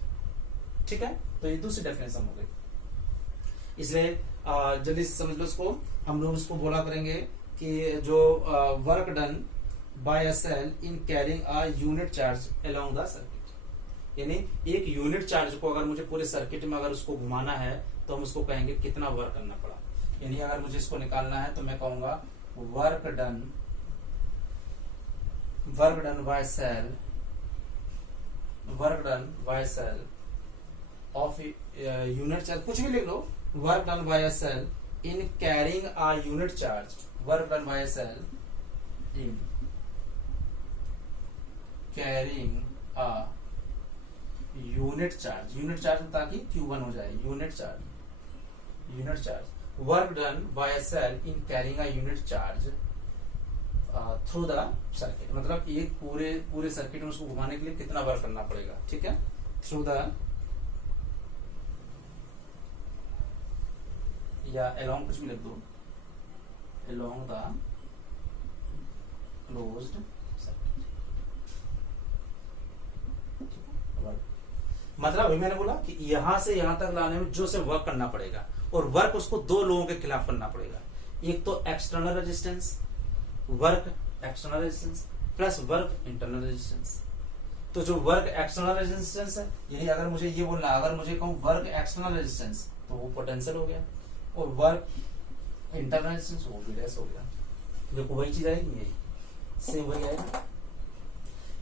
ठीक है, तो ये दूसरी डेफिनेशन हो गई। इसलिए जल्दी से समझ लो इसको, हम लोग इसको बोला करेंगे कि जो work done by a cell in carrying a unit charge along the circuit, यानी एक यूनिट चार्ज को अगर मुझे पूरे सर्किट में अगर उसको घुमाना है तो हम उसको कहेंगे कितना वर्क करना पड़ा। यानी अगर मुझे इसको निकालना है तो मैं कहूंगा work done by cell of unit charge, कुछ भी लिख लो, work done by a cell in carrying a unit charge, work done by a cell in carrying a unit charge ताकि Q1 हो जाए, unit charge, work done by a cell in carrying a unit charge through the circuit, मतलब एक पूरे circuit में उसको घुमाने के लिए कितना वर्क करना पड़ेगा। ठीक है, थ्रू द या अलोंग, कुछ भी लिख दो, अलोंग द क्लोज्ड सर्किट। मतलब अभी मैंने बोला कि यहां से यहां तक लाने में जो से वर्क करना पड़ेगा, और वर्क उसको दो लोगों के खिलाफ करना पड़ेगा, एक तो external resistance, work external resistance plus work internal resistance. तो जो वर्क एक्सटर्नल रेजिस्टेंस है, यही अगर मुझे ये बोलना, अगर मुझे कहूं वर्क एक्सटर्नल रेजिस्टेंस तो वो पोटेंशियल हो गया, और वर्क इंटरनल रेजिस्टेंस वो वीडीएस हो गया। देखो वही चीज आएगी, यही सेम वही आएगा,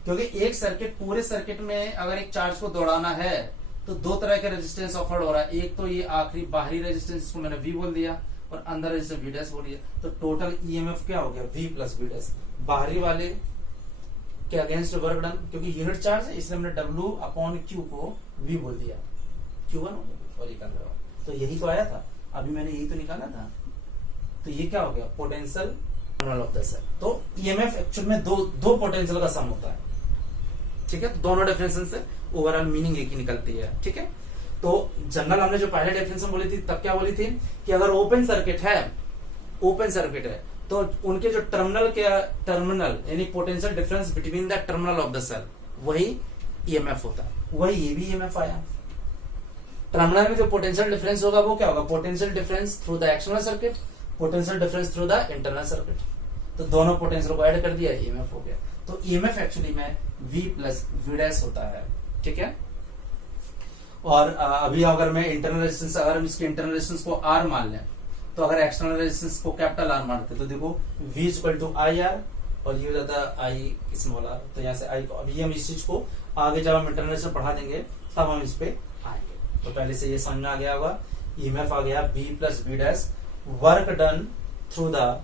क्योंकि एक सर्किट, पूरे सर्किट में अगर एक चार्ज को दौड़ाना है तो दो तरह के रेजिस्टेंस ऑफर्ड हो रहा है, एक तो ये आखिरी बाहरी रेजिस्टेंस, इसको मैंने V बोल दिया, और अंदर रेजिस्टेंस V डैश बोल दिया, तो टोटल ईएमएफ क्या हो गया, V प्लस V डैश। बाहरी वाले के अगेंस्ट वर्क डन, क्योंकि यूनिट चार्ज है इसलिए हमने W अपॉन Q को V बोल दिया, Q1 हो गया, और ये अंदर वाला, तो यही तो आया था, अभी मैंने यही तो निकाला था, तो ये क्या हो गया, पोटेंशियल ऑफ द सेल। तो ईएमएफ एक्चुअल में दो पोटेंशियल का सम होता है। ठीक है, तो दोनों डेफिनेशन से ओवरऑल मीनिंग एक ही निकलती है। ठीक है, तो जनरल हमने जो पहले डेफिनेशन बोली थी तब क्या बोली थी कि अगर ओपन सर्किट है तो उनके जो टर्मिनल यानी potential difference between the terminal of the cell, वही ईएमएफ होता है, वही ये भी ईएमएफ आया। टर्मिनल में जो पोटेंशियल डिफरेंस होगा वो क्या होगा, potential difference through the external circuit, potential difference through the internal circuit, तो दोनों पोटेंशियल को ऐड कर दिया, ईएमएफ हो गया। तो ईएमएफ एक्चुअली में V प्लस V डैश होता है। ठीक है, और अभी अगर मैं इंटरनल रेजिस्टेंस, अगर हम इसके इंटरनल रेजिस्टेंस को R मान लें, तो अगर एक्सटर्नल रेजिस्टेंस को कैपिटल R मानते तो देखो V इक्वल टू IR और ये हो जाता है I स्मॉल r, तो यहाँ से I को, अभी हम इस चीज को आगे जब हम इंटरनल रेजिस्टेंस पढ़ा देंगे तब हम इस पे आएंगे। तो पहले से ये समझ में आ गया होगा, ईएमएफ आ गया V plus V dash, work done through the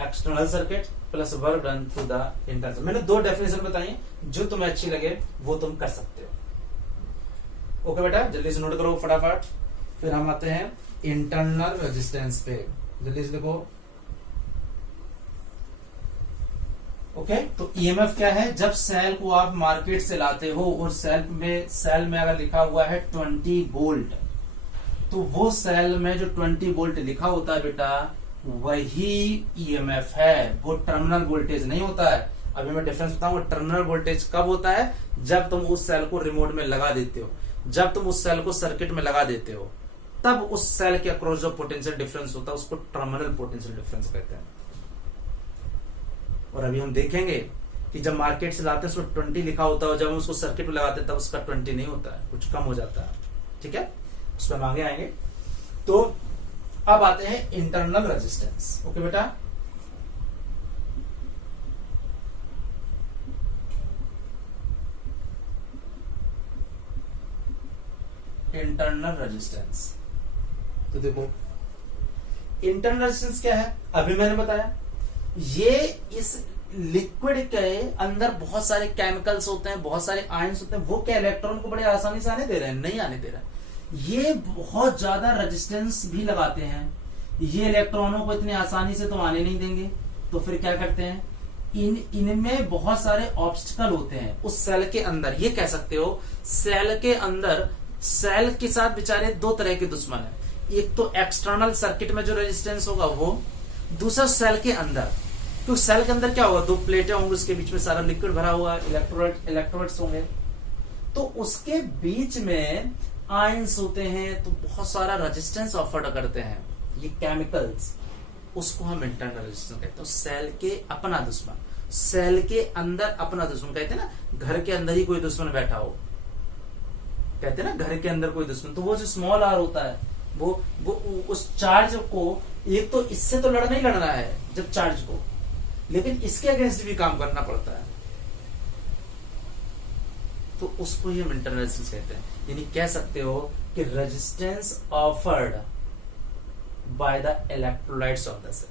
external circuit plus work done through the internal. मैंने दो डेफिनेशन बताई, जो तुम्हें अच्छी लगे वो तुम कर सकते हो। ओके बेटा, जल्दी से नोट करो फटाफट। फिर हम आते हैं इंटरनल रेजिस्टेंस पे, जल्दी से देखो ओके, तो ईएमएफ क्या है? जब सेल को आप मार्केट से लाते हो और सेल में अगर लिखा हुआ है 20 वोल्ट, तो वो सेल में जो 20 वोल्ट लिखा होता है बेटा, वही ईएमएफ है, वो टर्मिनल वोल्टेज नहीं होता है। अभी मैं डिफरेंस बताऊंगा। टर्मिनल वोल्टेज कब होता है? जब तुम उस सेल को रिमोट में लगा देते हो, जब तुम उस सेल को सर्किट में लगा देते हो, तब उस सेल के अक्रॉस जो पोटेंशियल डिफरेंस होता है उसको टर्मिनल पोटेंशियल डिफरेंस कहते हैं। और अभी हम देखेंगे कि जब मार्केट से लाते हैं उसमें 20 लिखा होता है, जब हम उसको सर्किट में लगाते हैं तब उसका 20 नहीं होता है, कुछ कम हो जाता है। ठीक है, उस पर हम आगे आएंगे। तो अब आते हैं इंटरनल रेजिस्टेंस। ओके बेटा, इंटरनल रेजिस्टेंस। तो देखो इंटरनल रेजिस्टेंस क्या है? अभी मैंने बताया, ये इस लिक्विड के अंदर बहुत सारे केमिकल्स होते हैं, बहुत सारे आयंस होते हैं, वो क्या इलेक्ट्रॉन को बड़े आसानी से आने दे रहे हैं? नहीं आने दे रहे हैं। ये बहुत ज्यादा रेजिस्टेंस भी लगाते हैं, ये इलेक्ट्रॉनों को इतनी आसानी से तो आने नहीं देंगे। तो फिर क्या करते हैं? इनमें बहुत सारे ऑब्स्टिकल होते हैं उस सेल के अंदर। ये कह सकते हो सेल के अंदर, सेल के साथ बेचारे दो तरह के दुश्मन है। एक तो एक्सटर्नल सर्किट में जो रेजिस्टेंस होगा वो, दूसरा सेल के अंदर। तो सेल के अंदर क्या होगा? दो प्लेटें होंगी, उसके बीच में सारा लिक्विड भरा हुआ, इलेक्ट्रोलाइट्स होंगे, तो उसके बीच में आयंस होते हैं, तो बहुत सारा रेजिस्टेंस ऑफर करते हैं ये केमिकल्स। उसको हम इंटरनल रेजिस्टेंस कहते हैं। सेल के अपना दुश्मन, सेल के अंदर अपना दुश्मन कहते हैं ना। घर के अंदर ही कोई दुश्मन बैठा हो, कहते हैं ना घर के अंदर कोई दुश्मन। तो वो जो स्मॉल आर होता है, वो उस चार्ज को, एक तो इससे तो लड़ना ही लड़ना है जब चार्ज को, लेकिन इसके अगेंस्ट भी काम करना पड़ता है, तो उसको ही हम इंटरनल रेजिस्टेंस कहते हैं। यानी कह सकते हो कि resistance offered by the electrolytes of the cell.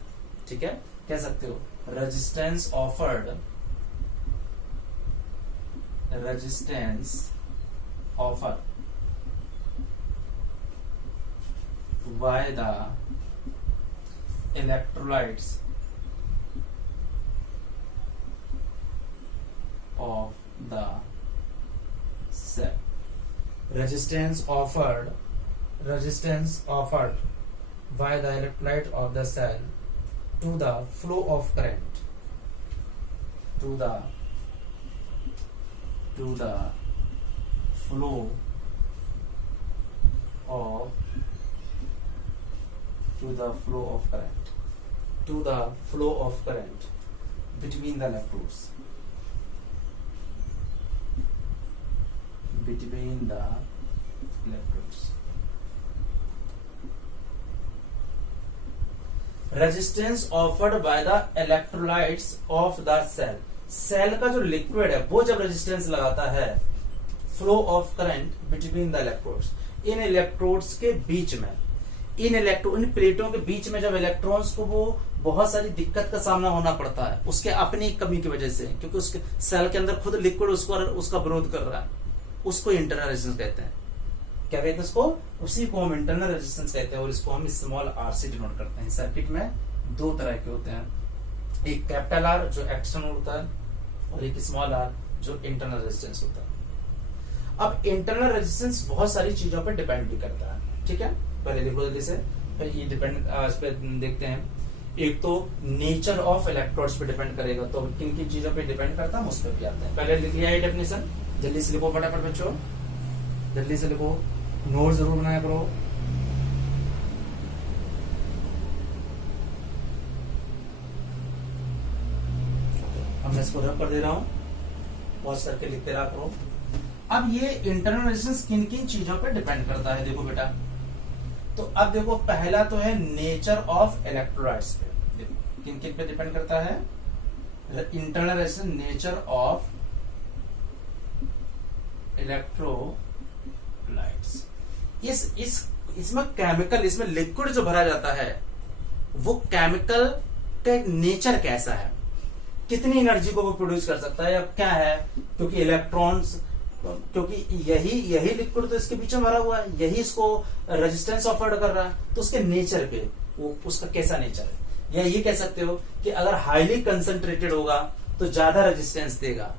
ठीक है, कह सकते हो resistance offered, resistance offer by the electrolytes of the cell. Resistance offered by the electrolyte of the cell to the flow of current, to the flow of to the flow of current between the electrodes, resistance offered by the electrolytes of the cell. Cell का जो liquid है वो जब resistance लगाता है, flow of current between the electrodes, इन electrodes के बीच में, इन प्लेटों के बीच में जब इलेक्ट्रॉन्स को वो बहुत सारी दिक्कत का सामना होना पड़ता है उसके अपनी कमी की वजह से, क्योंकि उसके सेल के अंदर खुद लिक्विड उसका विरोध कर रहा है, उसको इंटरनल रेजिस्टेंस कहते हैं। क्या कहते हैं उसको? उसी को हम इंटरनल रेजिस्टेंस कहते हैं, और इसको हम स्मॉल आर से डिनोट करते हैं। सर्किट में दो तरह के होते हैं, एक कैपिटल आर जो एक्सटर्नल होता है, और एक स्मॉल आर जो इंटरनल रेजिस्टेंस होता है। अब इंटरनल रेजिस्टेंस बहुत सारी चीजों पर डिपेंड भी करता है। ठीक है, पहले देखो जल्दी से, फिर ये डिपेंड इस पे देखते हैं। एक तो नेचर ऑफ इलेक्ट्रोड्स पे डिपेंड करेगा, तो किन किन चीजों पे डिपेंड करता है उस पर भी आते हैं। पहले लिख लिया है डेफिनेशन, जल्दी से लिखो फटाफट बच्चों, जल्दी से लिखो, नोट जरूर बनाया करो। अब मैं इसको रब कर दे रहा हूं, पॉज करके लिखते रहा करो। अब ये इंटरनल रेजिस्टेंस किन किन चीजों पे डिपेंड करता है देखो बेटा। तो अब देखो, पहला तो है नेचर ऑफ इलेक्ट्रोलाइट्स पे, देखो किन किन पे डिपेंड करता है internal resistance, nature of electrolytes. इसमें केमिकल, इसमें लिक्विड जो भरा जाता है वो केमिकल का नेचर कैसा है, कितनी एनर्जी को वो प्रोड्यूस कर सकता है या क्या है, क्योंकि इलेक्ट्रॉन्स, क्योंकि यही लिक्विड तो इसके पीछे भरा हुआ है, यही इसको रेजिस्टेंस ऑफर कर रहा है, तो उसके नेचर पे वो उसका कैसा नेचर है। या ये कह सकते हो कि अगर हाईली कंसंट्रेटेड होगा तो ज्यादा रेजिस्टेंस देगा,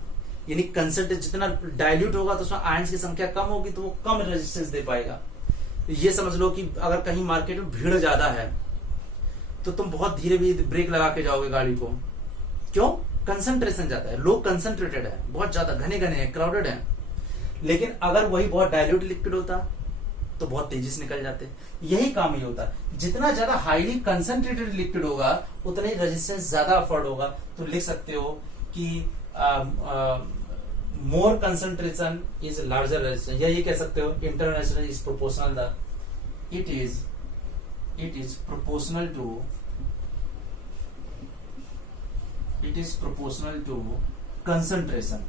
यानी कंसंट्रेट जितना डाइल्यूट होगा तो उसमें आयंस की संख्या कम होगी तो वो कम रेजिस्टेंस दे पाएगा। ये समझ लो कि अगर कहीं मार्केट में भीड़ ज्यादा है तो तुम बहुत धीरे भी ब्रेक लगा के जाओगे गाड़ी को, क्यों? कंसंट्रेशन ज्यादा है, लोग कंसंट्रेटेड है, बहुत ज्यादा घने घने है, क्राउडेड है। लेकिन अगर वही बहुत डाइल्यूट लिक्विड होता तो बहुत तेजी से निकल जाते। यही काम ये होता है, जितना ज्यादा हाईली कंसंट्रेटेड लिक्विड होगा उतना ही रेजिस्टेंस ज्यादा अफोर्ड होगा। तो लिख सकते हो कि more concentration is larger resistance, या ये कह सकते हो internal resistance is proportional the it is proportional to concentration.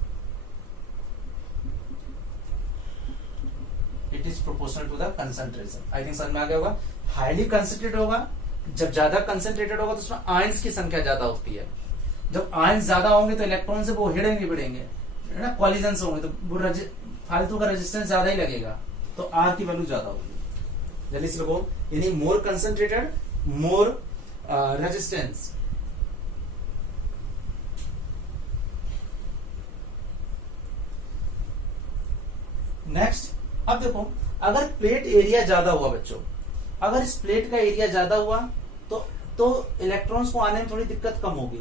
It is proportional to the concentration. I think समझ में आ गया होगा। हाईली कंसंट्रेटेड होगा, जब ज्यादा कंसंट्रेटेड होगा तो उसमें आयंस की संख्या ज्यादा होती है। जब आयंस ज्यादा होंगे तो इलेक्ट्रॉन से वो हिड़ेंगे बिड़ेंगे, है ना, कॉलिजन्स होंगे तो वो फालतू का रेजिस्टेंस ज्यादा ही लगेगा, तो आर की वैल्यू ज्यादा होगी। जल्दी से लोगों, यानी मोर कंसंट्रेटेड मोर रेजिस्टेंस। नेक्स्ट, अब देखो अगर प्लेट एरिया ज्यादा हुआ बच्चों, अगर इस प्लेट का एरिया ज्यादा हुआ तो इलेक्ट्रॉन्स को आने में थोड़ी दिक्कत कम होगी।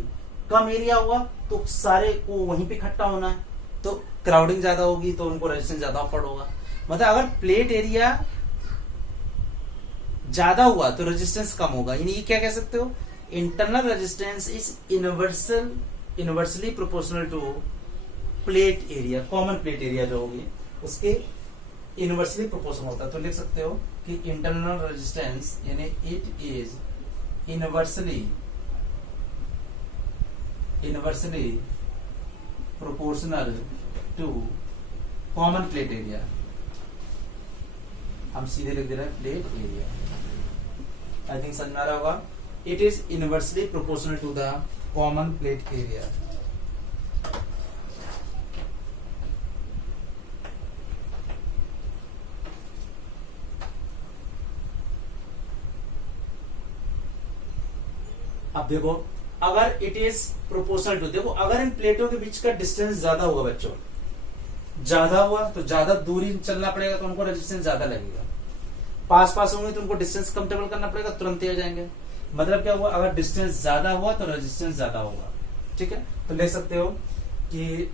कम एरिया हुआ तो सारे को वहीं पे इकट्ठा होना है, तो क्राउडिंग ज्यादा होगी तो उनको रेजिस्टेंस ज्यादा अफोर्ड होगा। मतलब अगर प्लेट एरिया ज्यादा हुआ तो रेजिस्टेंस कम होगा, यानी ये क्या कह सकते हो, internal resistance is inversely proportional to plate area. Common plate area जो होगी उसके इनवर्सली प्रोपोर्शनल होता है। तो लिख सकते हो कि इंटरनल रेजिस्टेंस यानी it is inversely proportional to common plate area. हम सीधे लिख दे रहे हैं प्लेट एरिया। आई थिंक समझ में आ रहा होगा। It is inversely proportional to the common plate area. अब देखो अगर इट इज प्रोपोर्शनल टू, देखो अगर इन प्लेटों के बीच का डिस्टेंस ज्यादा हुआ बच्चों, ज्यादा हुआ तो ज्यादा दूरी चलना पड़ेगा तो उनको रेजिस्टेंस ज्यादा लगेगा। पास पास होंगे तो उनको डिस्टेंस कम करना पड़ेगा, तुरंत ही आ जाएंगे। मतलब क्या हुआ, अगर डिस्टेंस ज्यादा हुआ तो रेजिस्टेंस ज्यादा होगा। ठीक है, तो ले सकते हो कि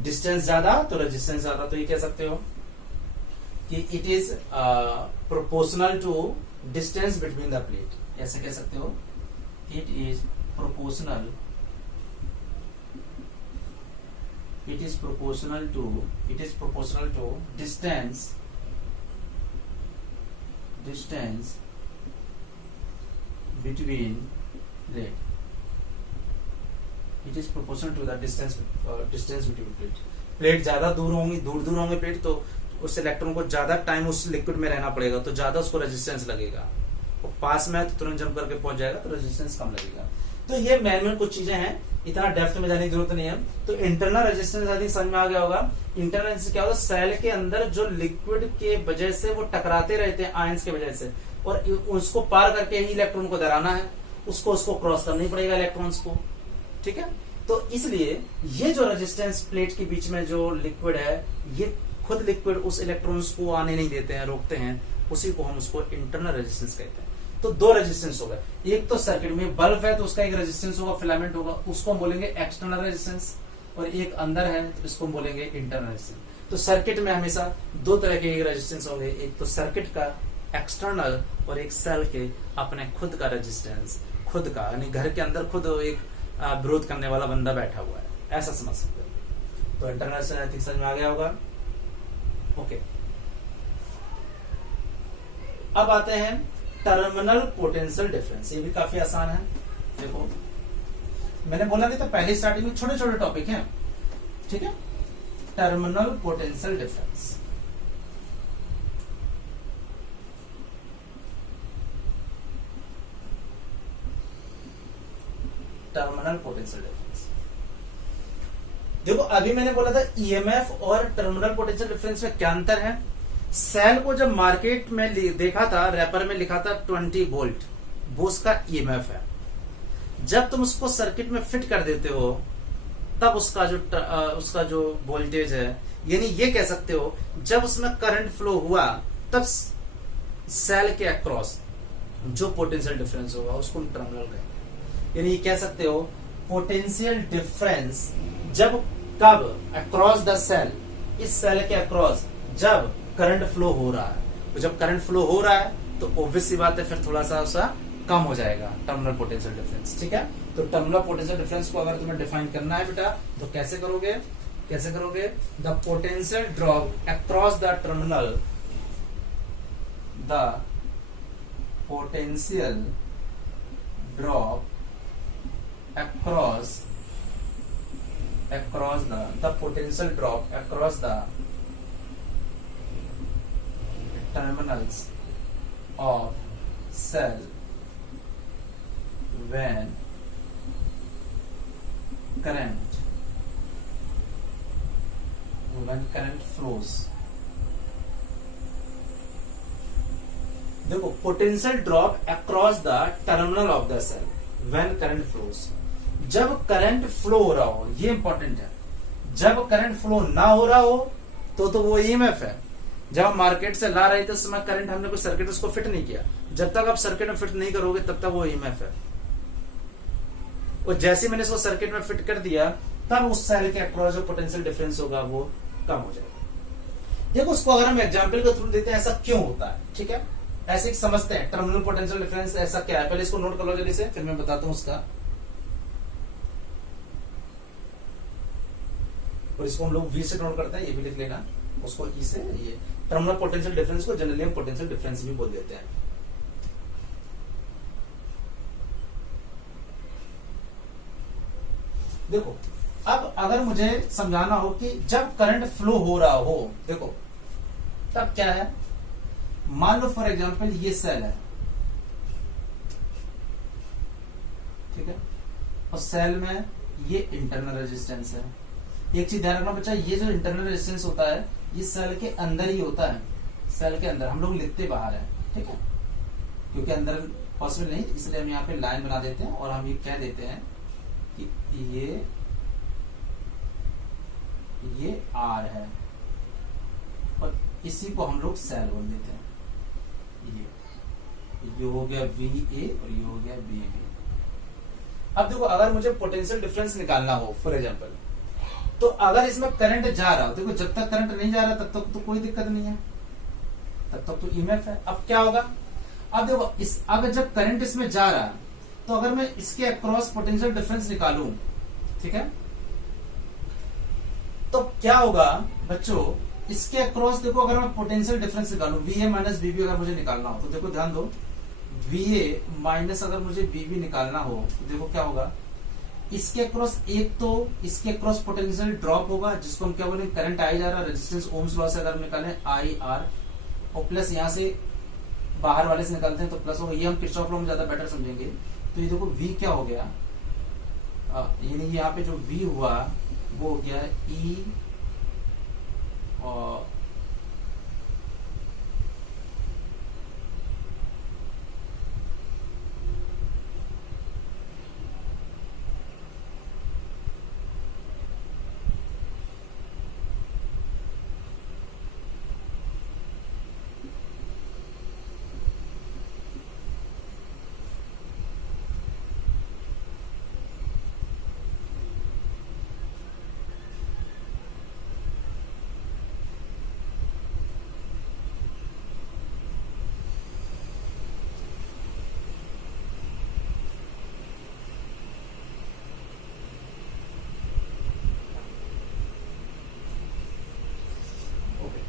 डिस्टेंस ज्यादा तो रेजिस्टेंस ज्यादा। तो ये कह सकते हो कि it is proportional to distance between the plate. ऐसे कह सकते हो it is proportional to distance between plate। it is proportional to the distance between plate। Plate ज्यादा दूर होंगी, दूर होंगे प्लेट, तो उस इलेक्ट्रॉन को ज्यादा टाइम उस लिक्विड में रहना पड़ेगा, तो ज्यादा उसको रेजिस्टेंस लगेगा। और पास में है तो तुरंत जंप करके पहुंच जाएगा तो रेजिस्टेंस कम लगेगा। तो ये मैनुअल कुछ चीजें हैं, इतना डेप्थ में जाने की जरूरत नहीं है। तो इंटरनल रेजिस्टेंस आई थिंक समझ में आ गया होगा। इंटरनल रेजिस्टेंस क्या होगा, सेल के अंदर जो लिक्विड के वजह से वो टकराते रहते हैं आयंस के वजह से, और उसको पार करके ही इलेक्ट्रॉन को दराना है, उसको क्रॉस करना ही पड़ेगा इलेक्ट्रॉन्स को। ठीक है, तो इसलिए ये जो रेजिस्टेंस प्लेट के बीच में जो लिक्विड है, ये खुद लिक्विड उस इलेक्ट्रॉन्स को आने नहीं देते हैं, रोकते हैं, उसी को हम उसको इंटरनल रेजिस्टेंस कहते हैं। तो दो रेजिस्टेंस हो गए, एक तो सर्किट में बल्ब है तो उसका एक रेजिस्टेंस होगा, फिलामेंट होगा, उसको हम बोलेंगे एक्सटर्नल रेजिस्टेंस, और एक अंदर है तो इसको हम बोलेंगे इंटरनल रेजिस्टेंस। तो सर्किट में हमेशा दो तरह के रेजिस्टेंस होंगे, एक तो सर्किट का एक्सटर्नल और एक सेल के अपने खुद का रेजिस्टेंस, खुद का, यानी घर के अंदर खुद एक विरोध करने वाला बंदा बैठा हुआ है, ऐसा समझ सकते हो। तो इंटरनल रेजिस्टेंस समझ में आ गया होगा। ओके, अब आते हैं टर्मिनल पोटेंशियल डिफरेंस। ये भी काफी आसान है। देखो मैंने बोला नहीं तो पहले स्टार्टिंग में छोटे छोटे टॉपिक हैं। ठीक है, terminal potential difference. Terminal potential difference, देखो अभी मैंने बोला था ईएमएफ और टर्मिनल पोटेंशियल डिफरेंस में क्या अंतर है। सेल को जब मार्केट में देखा था, रैपर में लिखा था 20 वोल्ट, वो उसका ईएमएफ है। जब तुम उसको सर्किट में फिट कर देते हो तब उसका जो वोल्टेज है, यानी ये कह सकते हो जब उसमें करंट फ्लो हुआ तब सेल के अक्रॉस जो पोटेंशियल डिफरेंस होगा उसको हम टर्मिनल कहेंगे। यानी ये कह सकते हो पोटेंशियल डिफरेंस जब कब अक्रॉस द सेल, इस सेल के अक्रॉस जब करंट फ्लो हो रहा है, तो जब करंट फ्लो हो रहा है तो ऑब्वियस सी बात है फिर थोड़ा सा उसका कम हो जाएगा टर्मिनल पोटेंशियल डिफरेंस। ठीक है, तो टर्मिनल पोटेंशियल डिफरेंस को अगर तुम्हें डिफाइन करना है बेटा तो कैसे करोगे, the potential drop across the terminal, the potential drop across the potential drop across the terminals of cell when current flows। देखो potential drop across the terminal of the cell when current flows, जब current flow हो रहा हो, ये important है। जब current flow ना हो रहा हो तो वो ईएमएफ है। जब हम मार्केट से ला रहे थे उस समय करंट हमने कोई सर्किट उसको फिट नहीं किया, जब तक आप सर्किट में फिट नहीं करोगे तब तक वो ईएमएफ है। और जैसे मैंने इसको सर्किट में फिट कर दिया तब उस सेल के अक्रॉस जो पोटेंशियल डिफरेंस होगा वो कम हो जाएगा। देखो उसको अगर हम एग्जाम्पल के थ्रू देते हैं ऐसा क्यों होता है, ठीक है, ऐसे ही समझते हैं टर्मिनल पोटेंशियल डिफरेंस ऐसा क्या है। पहले इसको नोट कर लो जल्दी से, फिर मैं बताता हूं उसका। और इसको हम लोग वी से नोट करते हैं, ये भी लिख लेना, उसको ई से। ये टर्मिनल पोटेंशियल डिफरेंस को जनरली हम पोटेंशियल डिफरेंस भी बोल देते हैं। देखो अब अगर मुझे समझाना हो कि जब करंट फ्लो हो रहा हो, देखो तब क्या है, मान लो फॉर एग्जांपल ये सेल है, ठीक है, और सेल में ये इंटरनल रेजिस्टेंस है। एक चीज ध्यान रखना बच्चा, ये जो इंटरनल रेजिस्टेंस होता है ये सेल के अंदर ही होता है, सेल के अंदर, हम लोग लिखते बाहर है, ठीक है, क्योंकि अंदर पॉसिबल नहीं, इसलिए हम यहाँ पे लाइन बना देते हैं और हम ये कह देते हैं कि ये आर है और इसी को हम लोग सेल बोल देते हैं। ये हो गया वी ए और ये हो गया बी बी। अब देखो अगर मुझे पोटेंशियल डिफरेंस निकालना हो फॉर एग्जांपल, तो अगर इसमें करंट जा रहा हो, देखो जब तक करंट नहीं जा रहा तब तक तो कोई दिक्कत नहीं है, तब तक तो ईएमएफ है। अब क्या होगा, अब देखो अगर जब करंट इसमें जा रहा है तो अगर मैं इसके अक्रॉस पोटेंशियल डिफरेंस निकालूं, ठीक है, तो क्या होगा बच्चों, इसके अक्रॉस देखो अगर मैं पोटेंशियल डिफरेंस निकालूं वी ए माइनस बीबी अगर मुझे निकालना हो, तो देखो ध्यान दो, वी ए माइनस अगर मुझे बीबी निकालना हो तो देखो क्या होगा, इसके अक्रॉस एक तो इसके अक्रॉस पोटेंशियल ड्रॉप होगा जिसको हम क्या बोले, करंट आई जा रहा है, रेजिस्टेंस ओम्स लॉ से अगर हम निकालें आई आर, और प्लस यहां से बाहर वाले से निकालते हैं तो प्लस होगा, ये हम किरचॉफ लॉ में ज्यादा बेटर समझेंगे। तो ये देखो v क्या हो गया, यानी यहाँ पे जो v हुआ वो हो गया e और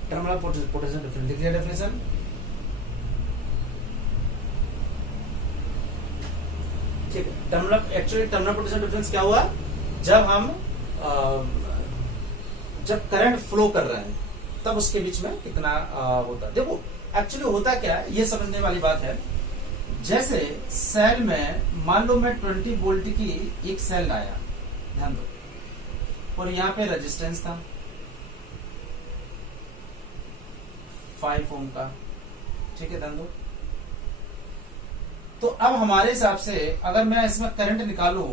टर्मिनल पोटेंशियल डिफरेंस लिख लिया डेफिनेशन। ठीक है, एक्चुअली टर्मिनल पोटेंशियल डिफरेंस क्या हुआ, जब करंट फ्लो कर रहे हैं तब उसके बीच में कितना होता है। देखो एक्चुअली होता क्या है, ये समझने वाली बात है। जैसे सेल में मान लो मैं 20 वोल्ट की एक सेल लाया, ध्यान दो, और यहाँ पे रेजिस्टेंस था 5 ओम का, ठीक है, ध्यान दो। तो अब हमारे हिसाब से अगर मैं इसमें करंट निकालूं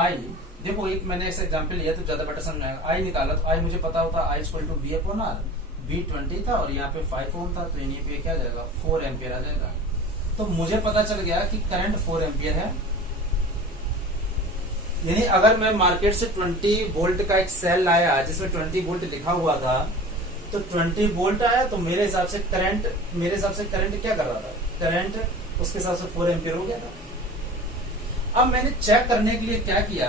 आई, देखो एक मैंने ऐसा एग्जांपल लिया तो ज्यादा बेटर समझ आएगा। आई निकाला तो आई मुझे पता होता I equal to V upon R, V 20 था और यहाँ पे 5 ओम था, तो यहाँ पे क्या आ जाएगा 4 एम्पियर आ जाएगा। तो मुझे पता चल गया कि करंट 4 एम्पियर है। यानी अगर मैं मार्केट से 20 वोल्ट का एक सेल लाया जिसमें 20 वोल्ट लिखा हुआ था, तो 20 वोल्ट आया, तो मेरे हिसाब से करंट क्या कर रहा था, करंट उसके हिसाब से 4 एम्पियर हो गया था। अब मैंने चेक करने के लिए क्या किया,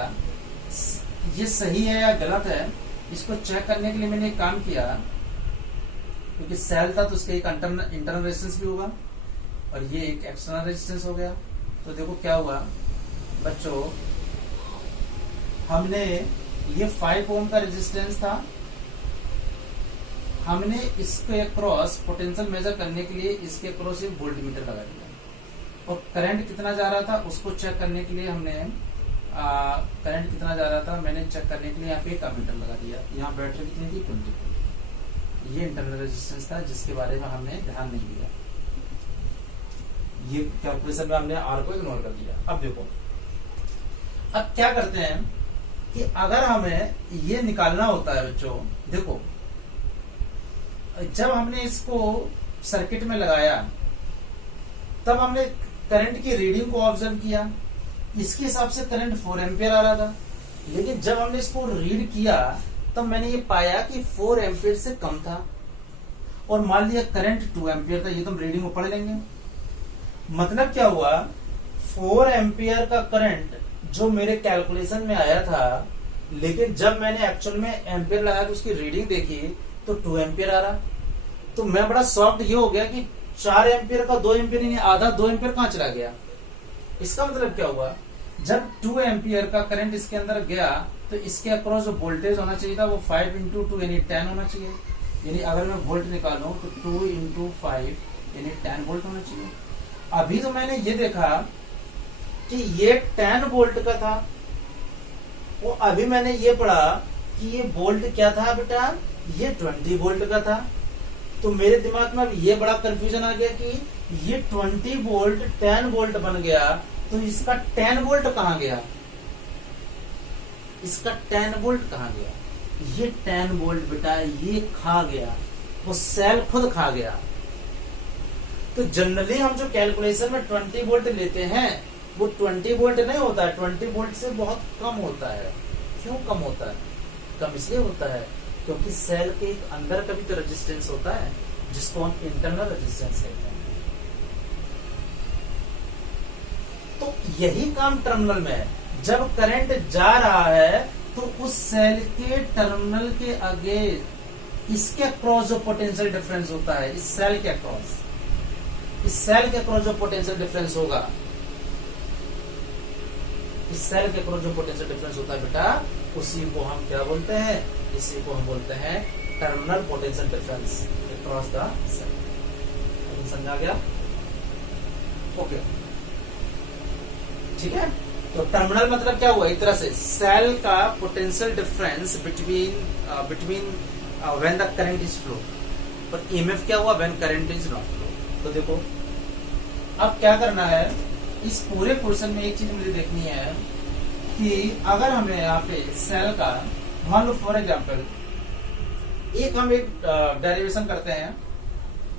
ये सही है या गलत है, इसको चेक करने के लिए मैंने एक काम किया, क्योंकि सेल था तो उसका एक इंटरनल रेजिस्टेंस भी होगा और ये एक एक्सटर्नल रेजिस्टेंस हो गया। तो देखो क्या हुआ बच्चों, हमने ये 5 ओम का रेजिस्टेंस था, हमने इसके अक्रॉस पोटेंशियल मेजर करने के लिए इसके अक्रॉस एक वोल्टमीटर लगा दिया और करंट कितना जा रहा था उसको चेक करने के लिए हमने करंट कितना जा रहा था मैंने चेक करने के लिए यहाँ पे एक अमीटर लगा दिया। यहाँ बैटरी कितनी थी 20। ये इंटरनल रेजिस्टेंस था जिसके बारे में हमने ध्यान नहीं दिया, ये कैलकुलेशन में हमने आर को इग्नोर कर दिया। अब देखो अब क्या करते हैं कि अगर हमें ये निकालना होता है बच्चों, देखो जब हमने इसको सर्किट में लगाया तब हमने करंट की रीडिंग को ऑब्जर्व किया, इसके हिसाब से करंट 4 एम्पियर आ रहा था। लेकिन जब हमने इसको रीड किया तब मैंने ये पाया कि 4 एम्पियर से कम था और मान लिया करंट 2 एम्पियर था। ये तो हम रीडिंग को पढ़ लेंगे। मतलब क्या हुआ, 4 एम्पियर का करंट जो मेरे कैलकुलेशन में आया था, लेकिन जब मैंने एक्चुअल में एम्पियर लगाया तो उसकी रीडिंग देखी तो 2 एम्पियर आ रहा। तो मैं बड़ा शॉक्ड ये हो गया कि 4 एम्पियर का 2 एम्पियर नहीं, आधा 2 एम्पियर कहां चला गया। इसका मतलब क्या हुआ, जब 2 एम्पियर का करंट इसके अंदर गया तो इसके अक्रॉस जो वोल्टेज होना चाहिए था वो 5 इंटू 2 यानी 10 होना चाहिए। यानी अगर मैं वोल्ट निकालूं तो 2 इंटू 5 यानी 10 वोल्ट होना चाहिए। अभी तो मैंने ये देखा कि ये 10 वोल्ट का था, वो अभी मैंने ये पढ़ा कि ये वोल्ट क्या था बेटा, ये 20 वोल्ट का था। तो मेरे दिमाग में अब ये बड़ा कंफ्यूजन आ गया कि ये 20 वोल्ट 10 वोल्ट बन गया, तो इसका 10 वोल्ट कहां गया, इसका 10 वोल्ट कहां गया। ये 10 वोल्ट बेटा ये खा गया, वो सेल खुद खा गया। तो जनरली हम जो कैलकुलेशन में 20 वोल्ट लेते हैं वो 20 वोल्ट नहीं होता है, 20 वोल्ट से बहुत कम होता है। क्यों कम होता है, कम इसलिए होता है क्योंकि सेल के अंदर का भी तो रेजिस्टेंस होता है जिसको हम इंटरनल रेजिस्टेंस कहते हैं। तो यही काम टर्मिनल में है, जब करंट जा रहा है तो उस सेल के टर्मिनल के आगे इसके अक्रॉस जो पोटेंशियल डिफरेंस होता है, इस सेल के अक्रॉस, इस सेल के अक्रॉस जो पोटेंशियल डिफरेंस होगा, इस सेल के अक्रॉस जो पोटेंशियल डिफरेंस होता है बेटा, उसी को हम क्या बोलते हैं, इसी को हम बोलते हैं terminal potential difference across the cell. समझा गया? ओके ठीक है। तो टर्मिनल मतलब क्या हुआ, एक तरह से सेल का potential difference between when the current is flow, और ईएमएफ क्या हुआ when current is not flow. तो देखो अब क्या करना है, इस पूरे पोर्शन में एक चीज मुझे देखनी है कि अगर हमें यहाँ पे सेल का मान लो फॉर एग्जाम्पल एक हम एक डेरिवेशन करते हैं,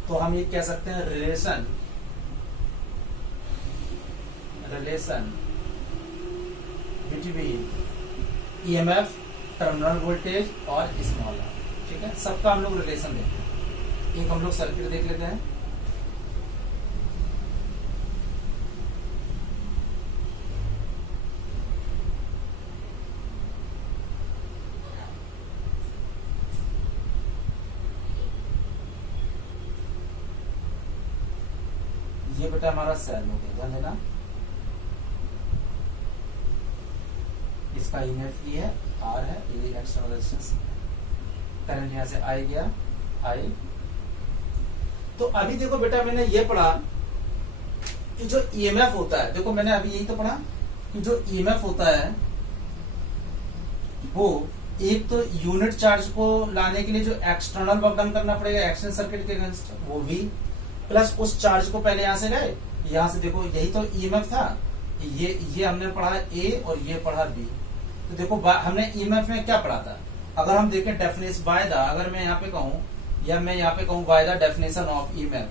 तो हम ये कह सकते हैं relation between EMF terminal voltage और स्मॉल आर। ठीक है, सबका हम लोग रिलेशन देखते हैं। एक हम लोग सर्किट देख लेते हैं। ये बेटा हमारा सेल हो गया, ध्यान देना। इसका ईएमएफ ई है, आर है, ये एक्सटर्नल रेजिस्टेंस, करंट यहां से आई गया, आई। तो अभी देखो बेटा मैंने ये पढ़ा कि जो ईएमएफ होता है, देखो मैंने अभी यही तो पढ़ा कि जो ईएमएफ होता है वो एक तो यूनिट चार्ज को लाने के लिए जो एक्सटर्नल वर्क डन करना पड़ेगा एक्सटर्नल सर्किट के अगेंस्ट, वो भी, प्लस उस चार्ज को पहले यहां से गए यहाँ से देखो यही तो ईएमएफ था, ये हमने पढ़ा ए और ये पढ़ा बी। तो देखो हमने ईएमएफ में क्या पढ़ा था, अगर हम देखें डेफिनेशन बाय द, अगर मैं यहाँ पे कहूँ या मैं यहाँ पे कहूँ by the definition of EMF,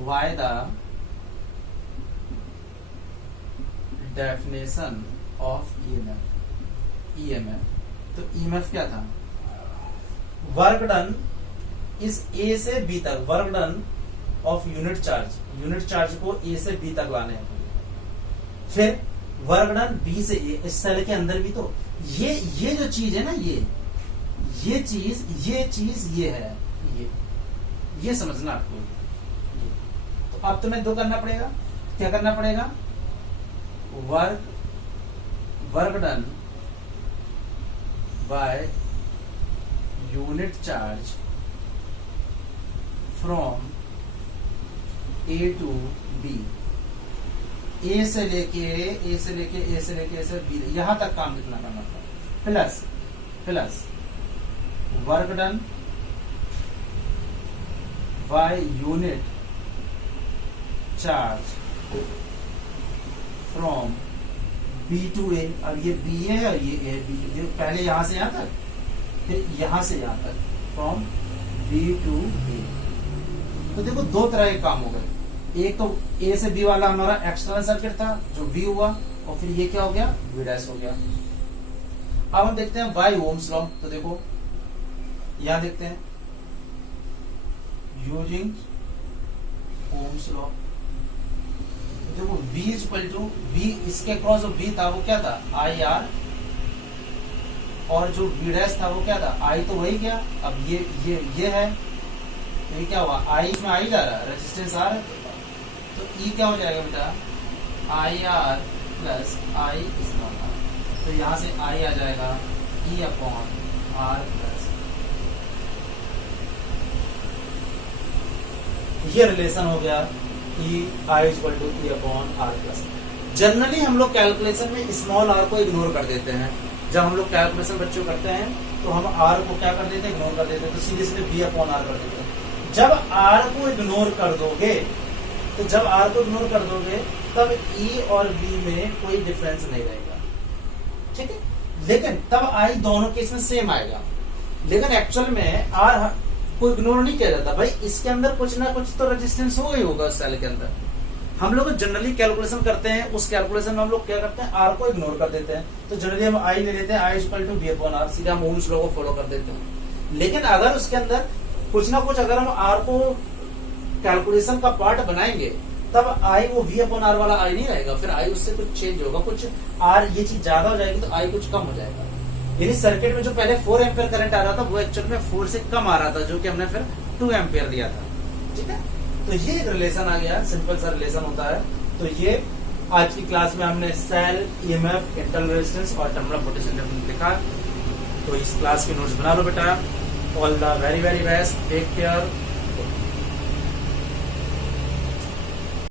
by the definition of EMF, तो ईएमएफ क्या था, वर्क डन इस ए से बी तक, work done of unit charge को ए से बी तक लाने हैं। फिर वर्क डन बी से ए, इस सेल के अंदर भी तो ये जो चीज है ना, ये चीज ये है, ये समझना आपको। तो अब तुम्हें दो करना पड़ेगा, क्या करना पड़ेगा, work done by unit charge from A to B, A से लेके बी, यहां तक काम कितना करना था, plus work done by unit charge from B to A. अब ये बी है और ये ए बी, ये पहले यहां से यहां तक, फिर यहां से यहां तक, फ्रॉम बी टू ए। तो देखो दो तरह के काम हो गए, एक तो ए से बी वाला हमारा एक्सटर्नल सर्किट था जो वी हुआ, और फिर ये क्या हो गया, वी डैश हो गया। अब हम देखते हैं बाय ओम्स लॉ। तो देखो यहां देखते हैं यूजिंग ओम्स लॉ। देखो V इक्वल टू V, इसके क्रॉस जो V था वो क्या था, आई आर, और जो V डैश था वो क्या था, I, तो वही गया। अब ये है, तो ये क्या हुआ, I में I जा रहा है, रेजिस्टेंस R, तो E क्या हो जाएगा बेटा, I R plus I small R. तो यहां से I आ जाएगा E अपॉन R प्लस, ये रिलेशन हो गया E I equal to E upon R plus. Generally हम लोग कैलकुलेशन में स्मॉल r को इग्नोर कर देते हैं, जब हम लोग कैलकुलेशन बच्चों करते हैं तो हम r को क्या कर देते हैं, इग्नोर कर देते हैं, तो सीधे सीधे V अपॉन R कर देते हैं। जब r को इग्नोर कर दोगे, तो जब r को इग्नोर कर दोगे तब E और V में कोई डिफरेंस नहीं रहेगा, ठीक है। लेकिन तब I दोनों केस में सेम आएगा, लेकिन एक्चुअल में R को इग्नोर नहीं किया जाता भाई, इसके अंदर कुछ ना कुछ तो रेजिस्टेंस होगा ही होगा उस सेल के अंदर। हम लोग जनरली कैलकुलेशन करते हैं, उस कैलकुलेशन में हम लोग क्या करते हैं, R को इग्नोर कर देते हैं, तो जनरली हम I ले लेते हैं, I equal to V upon R, सीधा हम ओम्स लॉ को फॉलो कर देते हैं। लेकिन अगर उसके अंदर कुछ ना कुछ अगर हम R को कैलकुलेशन का पार्ट बनाएंगे, तब I वो V अपॉन R वाला I नहीं रहेगा, फिर I उससे कुछ चेंज होगा, कुछ R ये चीज ज्यादा हो जाएगी तो I कुछ कम हो जाएगा। यानी सर्किट में जो पहले 4 एम्पियर करंट आ रहा था वो एक्चुअल में 4 से कम आ रहा था, जो कि हमने फिर 2 एम्पियर दिया था, ठीक है। तो ये एक रिलेशन आ गया, सिंपल सा रिलेशन होता है। तो ये आज की क्लास में हमने सेल, ईएमएफ, इंटरनल रेजिस्टेंस और टर्मिनल पोटेंशियल डिफरेंस देखा। तो इस क्लास के नोट्स बना लो बेटा। All the very very best, take care.